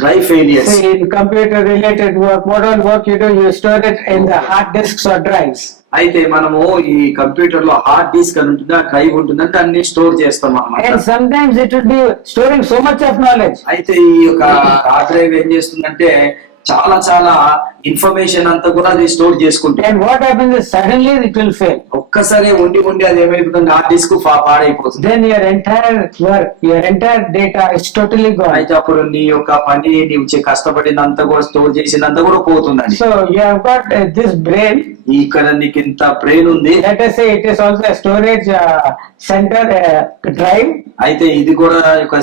Dry failures. See, in computer related work, what all work you do, you store it in the hard disks or drives. అయితే మనము ఈ కంప్యూటర్ లో హార్డ్ డిస్క్ అని ఉంటుంది, ఆ డ్రైవ్ ఉంటుంది, దాన్ని స్టోర్ చేస్తాం అన్నమాట. And sometimes it would be storing so much of knowledge. అయితే ఈ యొక్క హార్డ్ డ్రైవ్ ఏం చేస్తుందంటే చాలా చాలా ఇన్ఫర్మేషన్ అంతా కూడా అది స్టోర్ చేసుకుంటుంది. And what happens is suddenly it will fail. ఒక్కసారి ఉండి అది ఏమైపోతుంది, హార్డ్ డిస్క్ పాడైపోతుంది. Then your entire work, your entire data is totally gone. అయితే అప్పుడు నీ యొక్క పని, నీవు కష్టపడినంత కూడా స్టోర్ చేసినంత కూడా పోతుందండి. So you have got this brain. ఇక్కడ నీకు ఇంత బ్రెయిన్ ఉంది. Let us say it is also a storage center, drive. అయితే ఇది కూడా ఒక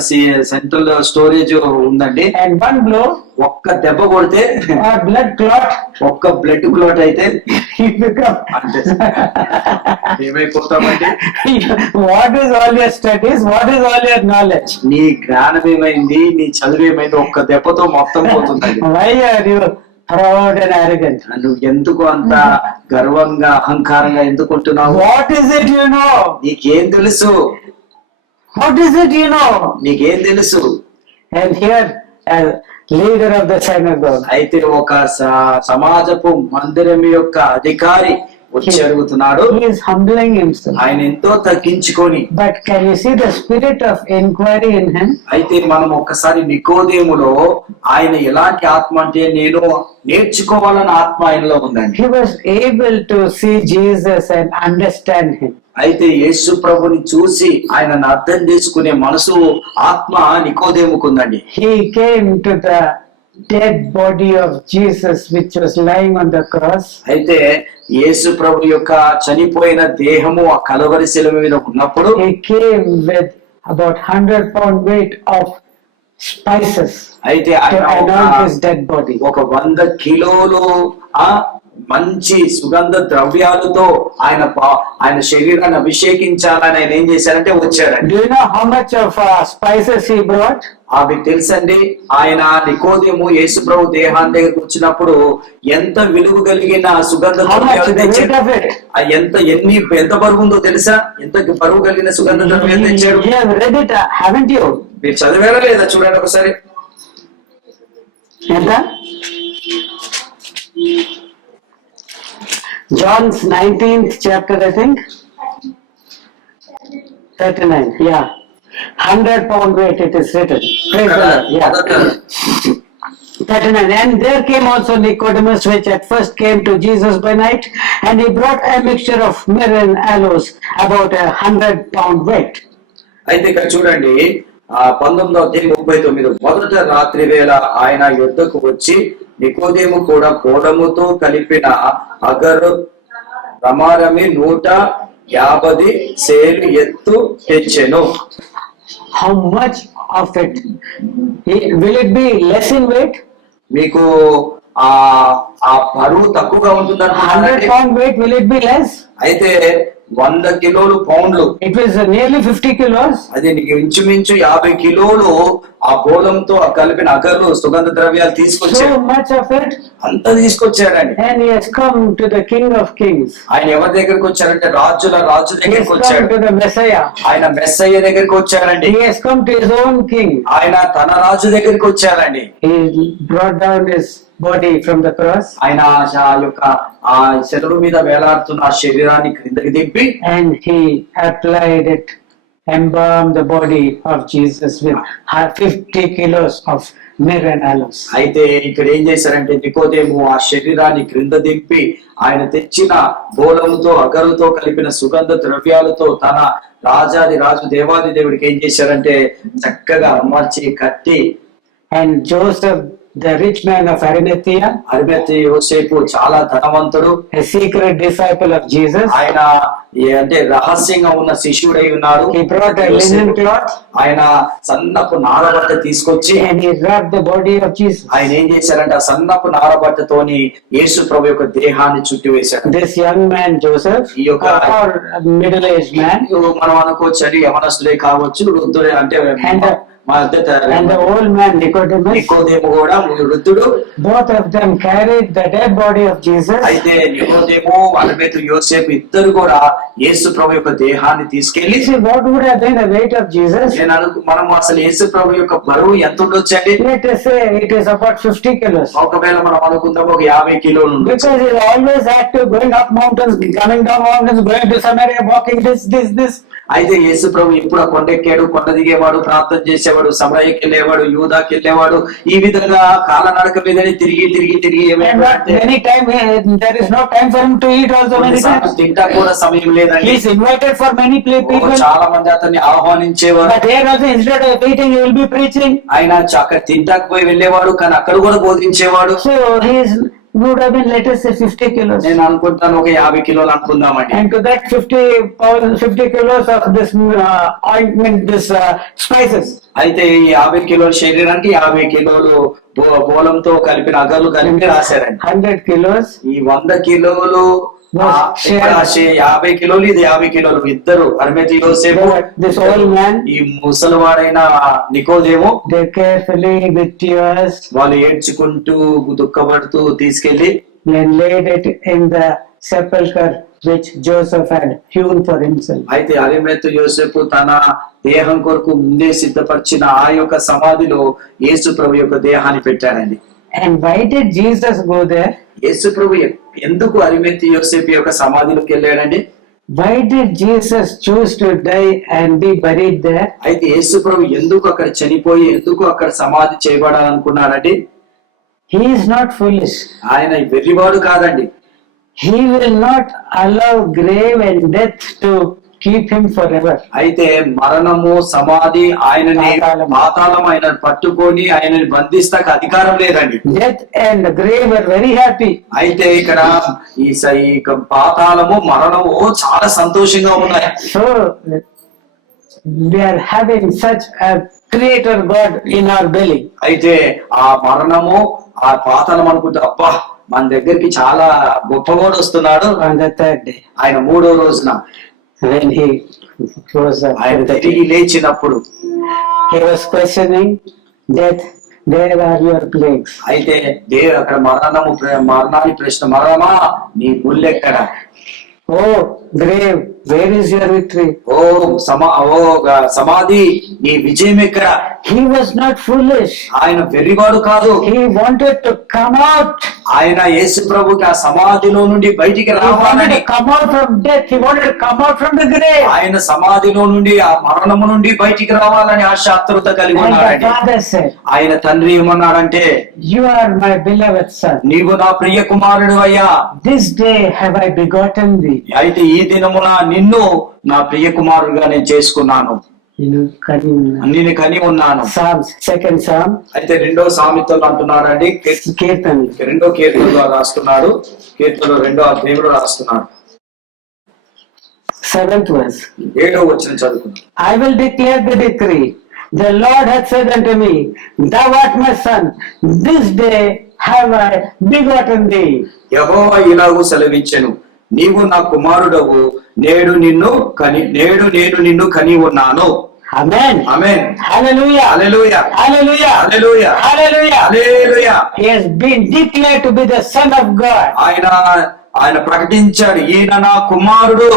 సెంట్రల్ స్టోరేజ్ ఉందండి. And one blow, ఒక్క దెబ్బ కొడితే or blood clot, ఒక్క బ్లడ్ క్లాట్ అయితే you become. అంటే ఏమైపోతామండి? What is all your studies? What is all your knowledge? నీ జ్ఞానం ఏమైంది, నీ చదువు ఏమైంది, ఒక్క దెబ్బతో మొత్తం పోతుందండి. Why are you proud and arrogant? నువ్వు ఎందుకు అంత గర్వంగా అహంకారంగా ఎందుకు ఉంటున్నావు? What is it you know? నీకేం తెలుసు? What is it you know? నీకేం తెలుసు? And here, as leader of the synagogue, అయితే ఒక సమాజపు మందిరం యొక్క అధికారి వచ్చి అడుగుతున్నాడు. he is humbling himself. ఆయన ఎంతో తగ్గించుకొని. But can you see the spirit of inquiry in him? అయితే మనం ఒక్కసారి నికోదేములో ఆయన ఎలాంటి ఆత్మ అంటే నేను నేర్చుకోవాలని ఆత్మ ఆయనలో ఉందండి. He was able to see Jesus and understand him. అయితే యేసు ప్రభుని చూసి ఆయనను అర్థం చేసుకునే మనసు ఆత్మ నికోదేముకుందండి. He came to the dead body of Jesus which was lying on the cross. అయితే యేసు ప్రభు యొక్క చనిపోయిన దేహము ఆ కలవరి శిలువ మీద ఉన్నప్పుడు He came with about 100 pound weight of spices అయితే to ఆయన anoint his dead body. ఒక 100 కిలోలు ఆ మంచి సుగంధ ద్రవ్యాలతో ఆయన శరీరాన్ని అభిషేకించాలని ఆయన ఏం చేశారంటే వచ్చారండి. Do you know how much of spices he brought? అవి తెలుసండి. ఆయన నికోదేము యేసు ప్రభు దేహాన్ని దగ్గరకు వచ్చినప్పుడు ఎంత విలువ కలిగిన సుగంధ How much ద్రవ్యాలు the weight తెచ్చాడు. of it? ఎంత బరువు ఉందో తెలుసా? ఎంత బరువు కలిగిన సుగంధ ద్రవ్యాలు తెచ్చాడు. You have read it, haven't you? మీరు చదివారా లేదా చూడండి ఒకసారి. ఎంత? John's 19th chapter, I think. 39, yeah. 100 pound weight it is written. Praise the Lord. Yeah. 39. And there came also Nicodemus, which at first came to Jesus by night, and he brought a mixture of myrrh and aloes, about 100 pound weight. అయితే ఇక్కడ చూడండి 19:39 మొదట రాత్రి వేళ ఆయన యుద్ధకు వచ్చి నికోదేము కూడా గోడముతో కలిపిన అగరు రమారమి 150 సేలు ఎత్తు తెచ్చెను. How much of it? Will it be less in weight? మీకు ఆ బరువు తక్కువగా ఉంటుంది 100 pound weight, will it be less? అయితే 100 కిలోలు పౌండ్లు, It was nearly 50 kilos. అది నీకు ఇంచుమించు 50 కిలోలు ఆ గోళంతో కలిపిన అగర్లు సుగంధ ద్రవ్యాలు తీసుకొచ్చాడు. So much of it. అంతా తీసుకొచ్చాడండి. And he has come to the King of Kings. ఆయన ఎవరి దగ్గరికి వచ్చారంటే రాజు He దగ్గరికి has come వచ్చాడు. to the Messiah. ఆయన మెస్సయ్య దగ్గరికి వచ్చారండి. He has come to his own king. ఆయన తన రాజు దగ్గరికి వచ్చారండి. He brought down his body from the cross. ఆయన ఆ శరీరం మీద వేలాడుతున్న ఆ శరీరాన్ని క్రిందకి దింపి And he applied it, embalmed the body of Jesus with 50 kilos of myrrh and aloes. అయితే ఇక్కడ ఏం చేశారంటే నికోదేము ఆ శరీరాన్ని క్రింద దింపి ఆయన తెచ్చిన బోలముతో అగరుతో కలిపిన సుగంధ ద్రవ్యాలతో తన రాజాది రాజు దేవాది దేవుడికి ఏం చేశారంటే చక్కగా అమర్చి కట్టి. And Joseph, the rich man of Arimathea, యోసేపు చాలా ధనవంతుడు, a secret disciple of Jesus, ఆయన అంటే రహస్యంగా ఉన్న శిష్యుడై ఉన్నాడు. he brought a linen cloth ఆయన సన్నపు నారబట్ట తీసుకొచ్చి and he wrapped the body of Jesus. ఆయన ఏం చేశారంటే ఆ సన్నపు నారబట్టతోని యేసు ప్రభు యొక్క దేహాన్ని చుట్టి వేశాడు. This young man Joseph, or middle-aged man, మనం అనుకోవచ్చు అది యవనస్తుడే కావచ్చు, వృద్ధుడే అంటే and the old man Nicodemus, నికోదేము కూడా వృద్ధుడు. both of them carried the dead body of Jesus. అయితే నికోదేము అరిమతు యోసేపు ఇద్దరు కూడా యేసు ప్రభు యొక్క దేహాన్ని తీసుకెళ్లి, See, what would have been the weight of Jesus? మనం అసలు యేసు ప్రభు యొక్క బరువు ఎంత ఉండొచ్చండి? Let us say it is about 50 kilos. ఒకవేళ మనం అనుకుందాం ఒక 50 కిలోలు ఉండొచ్చు. Because he always active, going up mountains, coming down mountains, going to Samaria, walking this. అయితే యేసు ప్రభు ఎప్పుడు ఆ కొండ ఎక్కాడు, కొండ దిగేవాడు, ప్రార్థన చేసేవాడు, సమరయ్యకి వెళ్ళేవాడు, యూదాకి వెళ్ళేవాడు. ఈ విధంగా కాలనడక మీదనే తిరిగి And many times there is no time for him to eat also many times. తింటా కూడా సమయం లేదండి. He is invited for many people. చాలా మంది అతన్ని ఆహ్వానించేవారు. But here also instead of eating he will be preaching. ఆయన అక్కడ తింటాకు పోయి వెళ్ళేవాడు, కానీ అక్కడ కూడా బోధించేవాడు. So he would have been, let us say, 50 kilos. నేను అనుకుంటాను ఒక 50 కిలోలు అనుకుందామండి. And to that 50 kilos of this ointment, this spices. అయితే ఈ 50 కిలోల శరీరానికి 50 కిలోలు బోలంతో కలిపిన అగర్లు కలిపి రాశారండి. 100 kilos. ఈ 100 కిలోలు 50 కిలోలు, ఇది 50 కిలోలు. ఇద్దరు అరిమతు యోసేపు, This old man, ఈ ముసలివాడైన నికోదేము, they carefully with tears వాళ్ళు ఏడ్చుకుంటూ దుఃఖపడుతూ తీసుకెళ్లి and laid it in the sepulchre which Joseph had hewn for himself. అయితే అరిమతు యోసేపు తన దేహం కొరకు ముందే సిద్ధపరిచిన ఆ యొక్క సమాధిలో యేసు ప్రభు యొక్క దేహాన్ని పెట్టారండి. And why did Jesus go there? యేసు ప్రభు ఎందుకు అరిమతు యోసేపు యొక్క సమాధిలోకి వెళ్ళాడండి? Why did Jesus choose to die and be buried there? అయితే యేసు ప్రభు ఎందుకు అక్కడ చనిపోయి ఎందుకు అక్కడ సమాధి చేయబడాలనుకున్నాడండి? He is not foolish. ఆయన వెర్రివాడు కాదండి. He will not allow grave and death to keep him forever. అయితే మరణము, సమాధి ఆయనని పాతాళం ఆయన పట్టుకొని ఆయనని బంధిస్తాక అధికారం లేదండి. Death and grave are very happy. అయితే ఇక్కడ ఈ పాతాళము, మరణము చాలా సంతోషంగా ఉన్నాయి. So we are having such a creator God in our belly. అయితే ఆ మరణము, ఆ పాతాళం అనుకుంటే అబ్బా మన దగ్గరికి చాలా గొప్పవాడు వస్తున్నాడు. On the third day, ఆయన 3వ రోజున when he rose up, ఆయన తిరిగి లేచినప్పుడు he was questioning death, where are your plagues? అయితే అక్కడ మరణాన్ని ప్రశ్న, మరణమా నీ ముల్లెక్కడ? Oh grave, where is your victory? సమాధి నీ విజయం ఎక్కడ? He was not foolish. ఆయన వెర్రివాడు కాదు. He wanted to come out. ఆయన యేసు ప్రభుకి ఆ సమాధిలో నుండి బయటికి He wanted రావాలని, to come out from death. He wanted to come out from the grave. ఆయన సమాధిలో నుండి ఆ మరణము నుండి బయటికి రావాలని ఆశ, ఆత్రుత కలిగి And the ఉన్నాడండి. father said, ఆయన తండ్రి ఏమన్నాడంటే, you are my beloved son. నీవు నా ప్రియ కుమారుడు అయ్యా, This day have I begotten thee. అయితే ఈ దినమున నిన్ను నా ప్రియ కుమారుడుగా నేను చేసుకున్నాను, నేను కని ఉన్నాను. Psalms, second Psalm, అయితే 2వ సామెతలు అంటున్నాడండి, Kirtan. 2వ కీర్తనలో రాస్తున్నాడు, కీర్తనలో 2వ అధ్యాయంలో రాస్తున్నాడు. 7th verse. 7వ వచనం చదువుకున్నాం. I will declare the decree. The Lord hath said unto me, thou art my son. This day have I begotten thee. యెహోవా ఇలాగు సెలవిచ్చెను, నీవు నా కుమారుడవు, నేడు నేను నిన్ను కని ఉన్నాను. Amen. Amen. Hallelujah. Hallelujah, Hallelujah. Hallelujah, Hallelujah. Hallelujah. He has been declared to be the son of God. ఆయన ప్రకటించాడు, ఈయన నా కుమారుడు.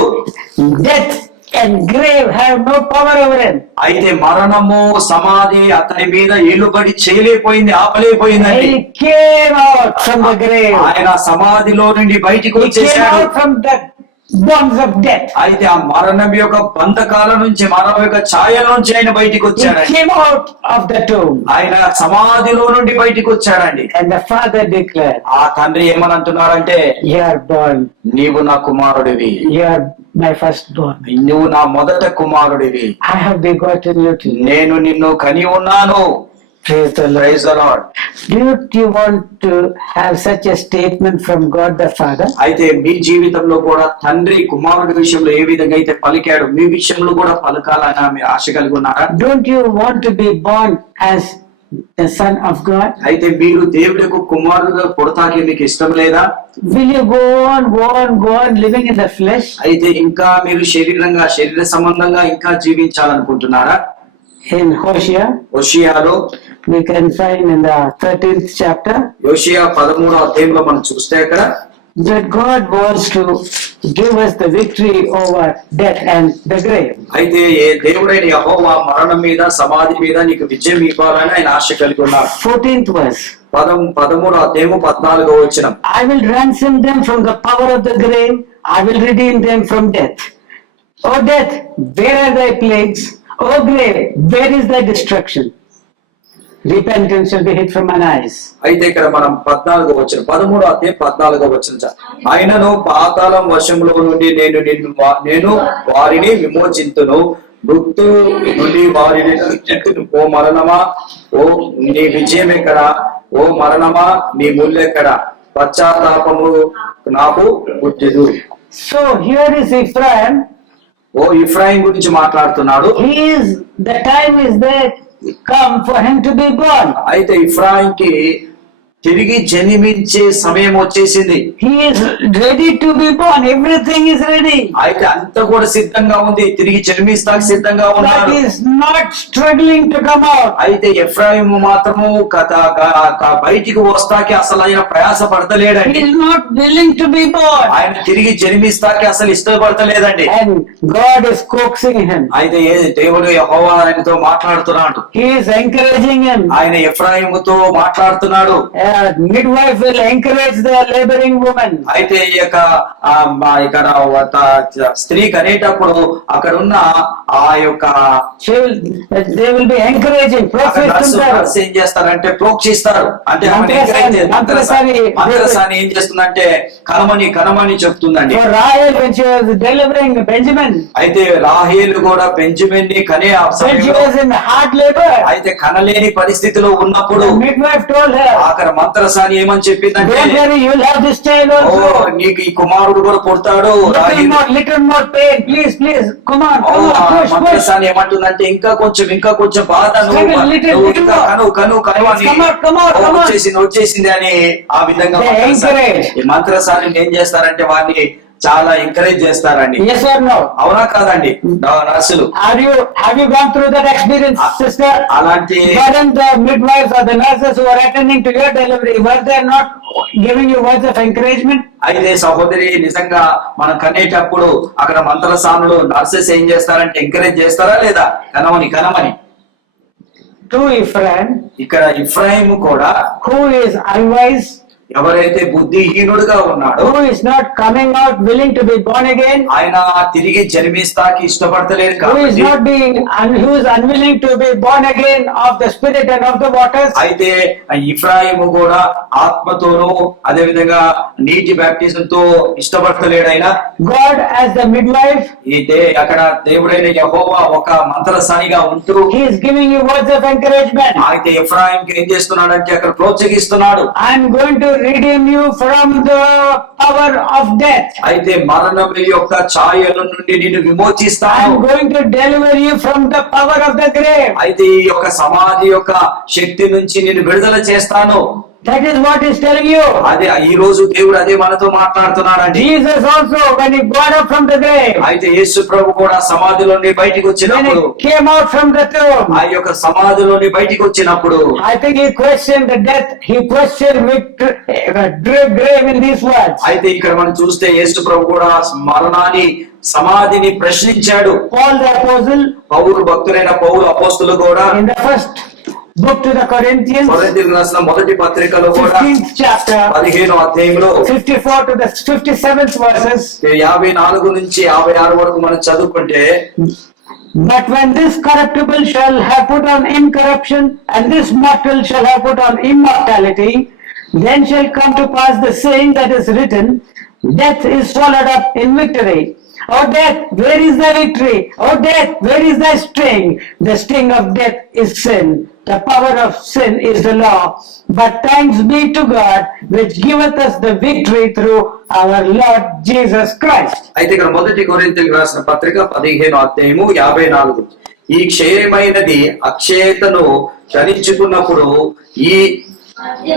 Death and grave have no power over him. అయితే మరణము, సమాధి అతని మీద ఏలుబడి చేయలేకపోయింది, ఆపలేకపోయిందండి. He came out from the grave. ఆయన సమాధిలో నుండి బయటికి He came వచ్చేసాడు. out from the bonds of death. అయితే ఆ మరణం యొక్క బంధకాల నుంచి, మరణం యొక్క ఛాయల నుంచి ఆయన బయటికి He వచ్చాడండి. came out of the tomb. ఆయన సమాధిలో నుండి బయటికి వచ్చాడండి. And the father declared, ఆ తండ్రి ఏమని అంటున్నారంటే, you are born. నీవు నా కుమారుడివి, You are my firstborn. నువ్వు నా మొదట కుమారుడివి, I have begotten you to. నేను నిన్ను కని ఉన్నాను. Praise the Lord. Praise the Lord. Do you want to have such a statement from God the Father? అయితే మీ జీవితంలో కూడా తండ్రి కుమారుడి విషయంలో ఏ విధంగా అయితే పలికాడు, మీ విషయంలో కూడా పలకాలని మీరు ఆశ కలిగి ఉన్నారా? Don't you want to be born as the son of God? అయితే మీరు దేవుడికి కుమారుడుగా పుడతాకి మీకు ఇష్టం లేదా? Will you go on living in the flesh? అయితే ఇంకా మీరు శరీర సంబంధంగా ఇంకా జీవించాలనుకుంటున్నారా? in Hosea. హోషేయలో We can find in the 13th chapter యోషియా 13వ అధ్యాయంలో మనం చూస్తే అక్కడ that God wants to give us the victory over death and the grave. అయితే ఏ దేవుడైన యెహోవా మరణం మీద సమాధి మీద నీకు విజయం ఇవ్వాలని ఆయన ఆశ కలిగి ఉన్నాడు. 14th verse. 13వ అధ్యాయము 14వ వచనం. I will ransom them from the power of the grave. I will redeem them from death. O death, where are thy plagues? O grave, where is thy destruction? Repentance shall be hid from mine eyes. అయితే ఇక్కడ మనం 14వ వచనం 13వ అధ్యాయం 14వ వచనం. ఆయనను పాతాళం వశంలో నుండి నేను వారిని విమోచింతును, మృత్యు నుండి వారిని రక్షింతును. ఓ మరణమా, ఓ నీ విజయం ఎక్కడ? ఓ మరణమా, నీ ముల్లెక్కడ? పశ్చాత్తాపము నాకు పుట్టెదు. So here is Ephraim. ఓ ఇఫ్రాయిం గురించి మాట్లాడుతున్నాడు. The time is there come for him to be born. అయితే ఇఫ్రాయింకి తిరిగి జన్మించే సమయం వచ్చేసింది. He is ready to be born. Everything is ready. అయితే అంతా కూడా సిద్ధంగా ఉంది, తిరిగి జన్మిస్తాకు సిద్ధంగా But ఉన్నాడు. he is not struggling to come out. అయితే ఎఫ్రాయిం మాత్రము బయటికి వస్తాకి అసలు ఆయన ప్రయాస He పడతలేడండి. is not willing to be born. ఆయన తిరిగి జన్మిస్తాకి అసలు ఇష్టపడతలేదండి. And God is coaxing him. అయితే దేవుడు యెహోవా ఆయనతో మాట్లాడుతున్నాడు. He is encouraging him. ఆయన ఎఫ్రాయిముతో మాట్లాడుతున్నాడు. Midwife will encourage the laboring woman. అయితే ఈ యొక్క ఇక్కడ స్త్రీకి అనేటప్పుడు అక్కడ ఉన్న ఆ యొక్క They will be encouraging. Nurse ఏం చేస్తారంటే ప్రోక్షిస్తారు. అంటే మంత్రసాని ఏం చేస్తుందంటే కనమని చెప్తుందండి. For Rahel, when she was delivering Benjamin, అయితే రాహేలు కూడా బెంజమిన్ ని కనే ఆ when she సమయంలో was in hard labor, అయితే కనలేని పరిస్థితిలో ఉన్నప్పుడు the midwife told her, అక్కడ మంత్రసాని ఏమని చెప్పిందంటే, don't worry, you will have this child oh also. నీకు ఈ కుమారుడు కూడా పుడతాడు. Little more pain, please, come on, push. మంత్రసాని ఏమంటుందంటే ఇంకా కొంచెం బాధ, Struggle, little ఇంకా more. కను అని Come on. వచ్చేసింది అని ఆ విధంగా They encourage. ఈ మంత్రసాని ఏం చేస్తారంటే వారిని చాలా ఎంకరేజ్ చేస్తారండి. Yes or no? అవునా కాదండి నర్సులు? Have you gone through that experience, sister? అలాంటి Weren't the midwives or the nurses who were attending to your delivery, were they not giving you words of encouragement? అయితే సహోదరి, నిజంగా మనం కనేటప్పుడు అక్కడ మంత్రసానులు నర్సెస్ ఏం చేస్తారంటే ఎంకరేజ్ చేస్తారా లేదా? కనమని. To Ephraim, ఇక్కడ ఇఫ్రాయిం కూడా who is unwise, ఎవరైతే బుద్ధిహీనుడుగా ఉన్నాడో, who is not coming out willing to be born again, ఆయన తిరిగి జన్మిస్తాకి ఇష్టపడతలేడు who is కాబట్టి, who is unwilling to be born again of the spirit and of the waters, అయితే ఇఫ్రాయిము కూడా ఆత్మతోనూ అదే విధంగా నీటి బ్యాప్టిజం తో ఇష్టపడతలేడు. ఆయన God as the midwife, అక్కడ దేవుడైన యెహోవా ఒక మంత్రసానిగా ఉంటూ he is giving you words of encouragement. అయితే ఇఫ్రాయింకి ఏం చేస్తున్నాడంటే అక్కడ ప్రోత్సహిస్తున్నాడు. I am going to redeem you from the power of death. అయితే మరణం యొక్క ఛాయల నుండి నిన్ను I విమోచిస్తాను. am going to deliver you from the power of the grave. అయితే ఈ యొక్క సమాధి యొక్క శక్తి నుంచి నిన్ను విడుదల చేస్తాను. That is what he is telling you. అదే ఈ రోజు దేవుడు అదే మనతో మాట్లాడుతున్నాడండి. Jesus also, when he got up from the grave, అయితే యేసు ప్రభు కూడా సమాధిలోని బయటికి when వచ్చినప్పుడు, he came out from the tomb, ఆ యొక్క సమాధిలోని బయటికి వచ్చినప్పుడు I think he questioned the death. He questioned grave in these words. అయితే ఇక్కడ మనం చూస్తే యేసు ప్రభు కూడా మరణాన్ని సమాధిని ప్రశ్నించాడు. Paul the apostle, భక్తులైన పౌలు అపోస్తులు కూడా in the first book to the Corinthians, కొరింథీయులకు రాసిన మొదటి పత్రికలో కూడా 15th chapter, 15వ అధ్యాయంలో 54 to the 57th verses, 54 నుంచి 56 వరకు మనం చదువుకుంటే, but when this corruptible shall have put on incorruption, and this mortal shall have put on immortality, then shall come to pass the saying that is written, death is swallowed up in victory. O death, where is thy victory? O death, where is thy sting? The sting of death is sin. The power of sin is the law. But thanks be to God, which giveth us the victory through our Lord Jesus Christ. అయితే ఇక్కడ మొదటి కొరింథీయులకు రాసిన పత్రిక 15వ అధ్యాయము 54. ఈ క్షయమైనది అక్షయతను ధరించుకున్నప్పుడు, ఈ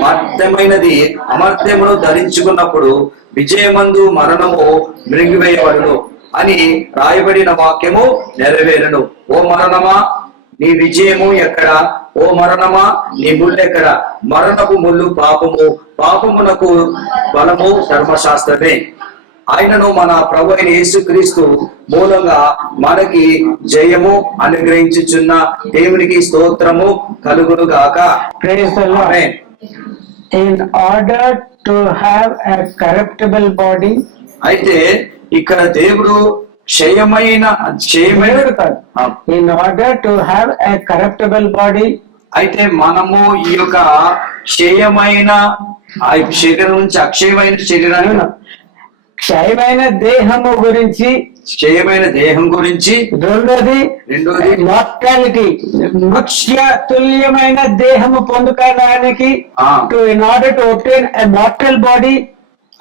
మర్త్యమైనది అమర్త్యమును ధరించుకున్నప్పుడు విజయమందు మరణము మృంగివేయబడును అని రాయబడిన వాక్యము నెరవేరును. ఓ మరణమా, నీ విజయము ఎక్కడ? ఓ మరణమా నీ ముళ్ళు ఎక్కడ? మరణపు ముళ్ళు పాపము, పాపమునకు బలము ధర్మశాస్త్రమే. ఆయనను మన ప్రభు అయిన యేసుక్రీస్తు మూలంగా మనకి జయము అనుగ్రహించుచున్న దేవునికి స్తోత్రము కలుగును గాక. Praise the Lord. Amen. In order to have a corruptible body, అయితే ఇక్కడ దేవుడు క్షయమైన దేవుడు కాదు. In order to have a corruptible body, అయితే మనము ఈ యొక్క క్షయమైన ఆ శరీరం నుంచి అక్షయమైన శరీరాన్ని, క్షయమైన దేహము గురించి, క్షయమైన దేహం గురించి, రెండోది మార్టాలిటీ, మృత్య తుల్యమైన దేహము పొందుకోవడానికి, in order to obtain a mortal body.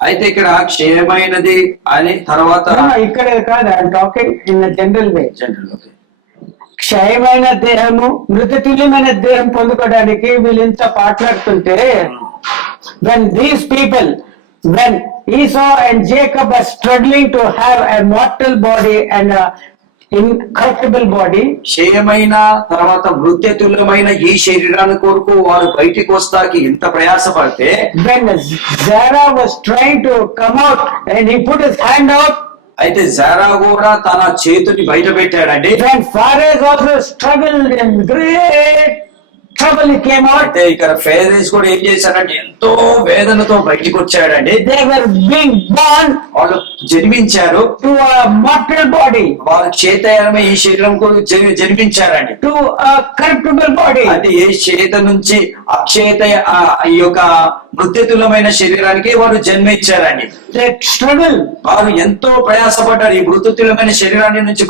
అయితే ఇక్కడ క్షయమైనది అని తర్వాత ఇక్కడ కాదు, I'm talking in general way. General okay. క్షయమైన దేహము మృతతుల్యమైన దేహం పొందుకోవడానికి వీళ్ళు ఇంత మాట్లాడుతుంటే, when these people, when Esau and Jacob are struggling to have a mortal body and a incorruptible body, క్షయమైన తర్వాత మృత్యతుల్యమైన ఈ శరీరాన్ని కొరకు వారు బయటికి వస్తాకి ఎంత ప్రయాసపడితే, when Zerah was trying to come out and he put his hand out, అయితే జరా కూడా తన చేతిని బయట పెట్టాడండి. when Phares also struggled in great trouble, he came out. అయితే ఇక్కడ ఫేరేస్ కూడా ఏం చేశాడంటే ఎంతో వేదనతో బయటికి వచ్చాడండి. They were being born వాళ్ళు జన్మించారు, to a mortal body, వారు చేతయమే ఈ శరీరం కూడా జన్మించారండి. to a corruptible body. అంటే ఏ చేత నుంచి అక్షేత ఈ యొక్క మృత్యుతులమైన శరీరానికి వారు జన్మించారండి. They struggle. వారు ఎంతో ప్రయాసపడ్డారు ఈ మృత్యుతులమైన శరీరాన్ని నుంచి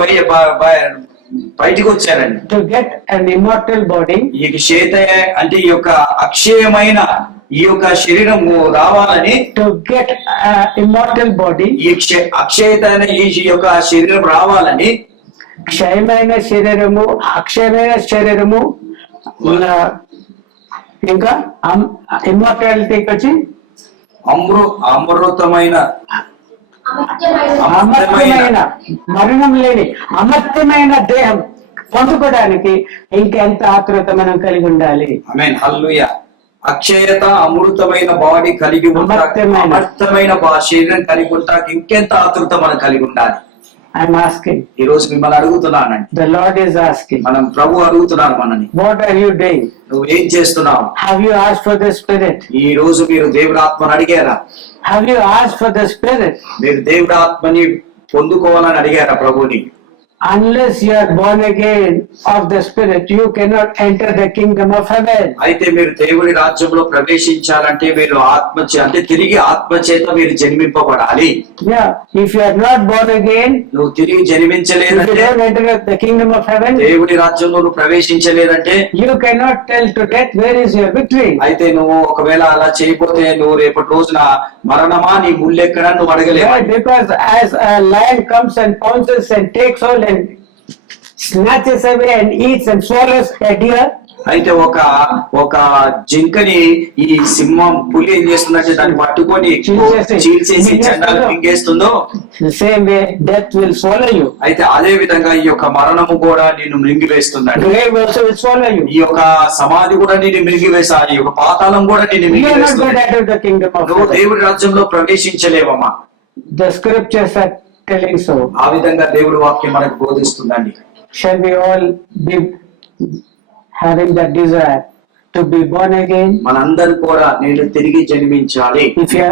బయటికి వచ్చారండి. To get an immortal body, ఈ చేత అంటే ఈ యొక్క అక్షయమైన ఈ యొక్క శరీరము రావాలని, to get an immortal body, ఈ అక్షయతైన ఈ యొక్క శరీరం రావాలని, క్షయమైన శరీరము, అక్షయమైన శరీరము, ఇంకా ఇమ్మోర్టాలిటీకి వచ్చి అమృతమైన అమర్త్యమైన, మరణం లేని అమర్త్యమైన దేహం పొందుకోవడానికి ఇంకెంత ఆతృత మనం కలిగి ఉండాలి. ఆమేన్ హల్లెలూయా. అక్షయత అమృతమైన బాడీ కలిగి అమర్థమైన శరీరం కలిగి ఉంటాకి ఇంకెంత ఆతృత మనం కలిగి ఉండాలి. ఐఎమ్ ఆస్కింగ్, ఈ రోజు మిమ్మల్ని అడుగుతున్నానండి. ద లార్డ్ ఈస్ ఆస్కింగ్, మనం ప్రభు అడుగుతున్నారు మనని, వాట్ ఆర్ యు డూయింగ్? నువ్వు ఏం చేస్తున్నావు? Have you asked for the spirit? ఈ రోజు మీరు దేవుడి ఆత్మని అడిగారా? Have you asked for the Spirit? మీరు దేవుడి ఆత్మని పొందుకోవాలని అడిగారా ప్రభుని? Unless you are born again of the Spirit, you cannot enter the kingdom of heaven. అయితే మీరు దేవుడి రాజ్యంలో ప్రవేశించాలంటే మీరు అంటే తిరిగి ఆత్మ చేత మీరు జన్మింపబడాలి. Yeah, if you are not born again, నువ్వు తిరిగి జన్మించలేదంటే, if you don't enter the kingdom of heaven, దేవుడి రాజ్యంలో నువ్వు ప్రవేశించలేదంటే, you cannot tell to death where is your victory. అయితే నువ్వు ఒకవేళ అలా చేయకపోతే నువ్వు రేపటి రోజున మరణమా నీ ముళ్ళెక్కడా నువ్వు అడగలేవు. Yeah, because as a lion comes and pounces and takes hold and snatches away and eats and swallows a deer, అయితే ఒక జింకని ఈ సింహం పులి ఏం చేస్తుందంటే దాన్ని పట్టుకొని చీల్చేసి చెండాలు మింగేస్తుందో, the same way death will swallow you. అయితే అదే విధంగా ఈ యొక్క మరణము కూడా నిన్ను మింగివేస్తుందండి. Grave also will swallow you. ఈ యొక్క సమాధి కూడా నిన్ను మింగివేసా, ఈ యొక్క పాతాళం కూడా నిన్ను You are not going మింగివేస్తుంది. to enter the kingdom of నువ్వు heaven. దేవుడి రాజ్యంలో ప్రవేశించలేవమ్మా. The scriptures are telling so. ఆ విధంగా దేవుడి వాక్యం మనకు బోధిస్తుందండి. Shall we all be having that desire to be born again? మనందరూ కూడా నేను తిరిగి జన్మించాలి. If you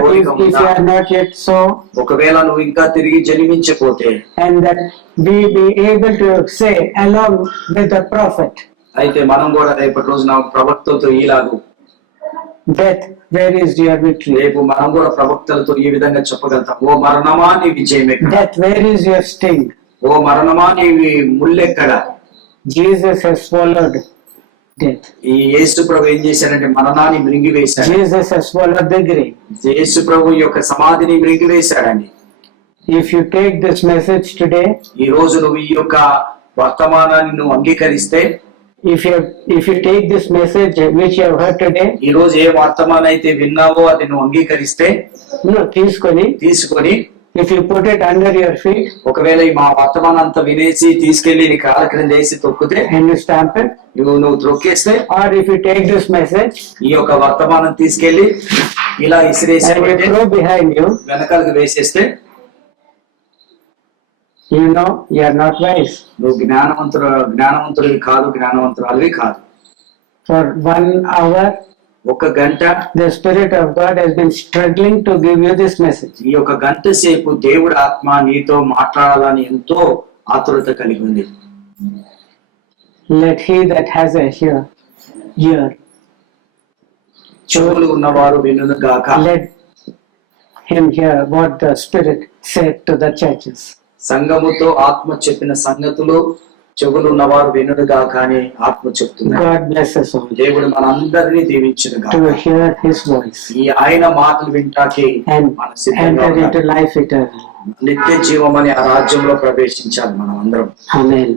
are not yet so, ఒకవేళ నువ్వు ఇంకా తిరిగి జన్మించకపోతే, and that we be able to say along with the prophet, అయితే మనం కూడా రేపటి రోజున ప్రవక్తలతో ఇలాగూ, death, where is your victory? రేపు మనం కూడా ప్రవక్తలతో ఈ విధంగా చెప్పగలుగుతాం, ఓ మరణమా నీ విజయం ఎక్కడ? Death, where is your sting? ఓ మరణమా నీ ముళ్ళెక్కడ? Jesus has swallowed death. ఈ యేసు ప్రభు ఏం చేశాడంటే మరణాన్ని మృంగివేశాడు. Jesus has swallowed the grave. యేసు ప్రభు యొక్క సమాధిని మృంగివేశాడండి. If you take this message today, ఈ రోజు నువ్వు ఈ యొక్క వర్తమానాన్ని నువ్వు అంగీకరిస్తే, if you take this message which you have heard today, ఈ రోజు ఏ వర్తమానం అయితే విన్నావో అది నువ్వు అంగీకరిస్తే, తీసుకొని If you put it under your feet ఒకవేళ ఈ మా వర్తమానం అంతా వినేసి తీసుకెళ్లి నీ కాళ్ళ క్రింద వేసి తొక్కితే, and you stamp it, నువ్వు త్రొక్కేస్తే, or if you take this message ఈ యొక్క వర్తమానం తీసుకెళ్లి ఇలా ఇసిరేసి and you throw behind you, వెనకాలకు వేసేస్తే, you know you are not wise. నువ్వు జ్ఞానవంతుడివి కాదు, జ్ఞానవంతురాలివి కాదు. For 1 hour, 1 గంట the Spirit of God has been struggling to give you this message. ఈ యొక్క గంట సేపు దేవుడి ఆత్మ నీతో మాట్లాడాలని ఎంతో ఆతురత కలిగి ఉంది. Let he that has a ear, చెవులు ఉన్నవారు వినును గాక. let him hear what the Spirit said to the churches. సంఘముతో ఆత్మ చెప్పిన సంగతులు చెవులు ఉన్నవారు వినును గాక అని ఆత్మ చెప్తున్నారు. God bless us all దేవుడు మనందరినీ దీవించును గాక. to hear his voice ఈ ఆయన మాటలు వింటాకి and మన సిద్ధంగా enter into ఉండాలి. life eternal. నిత్య జీవమని ఆ రాజ్యంలో ప్రవేశించాలి మనం అందరం. Amen.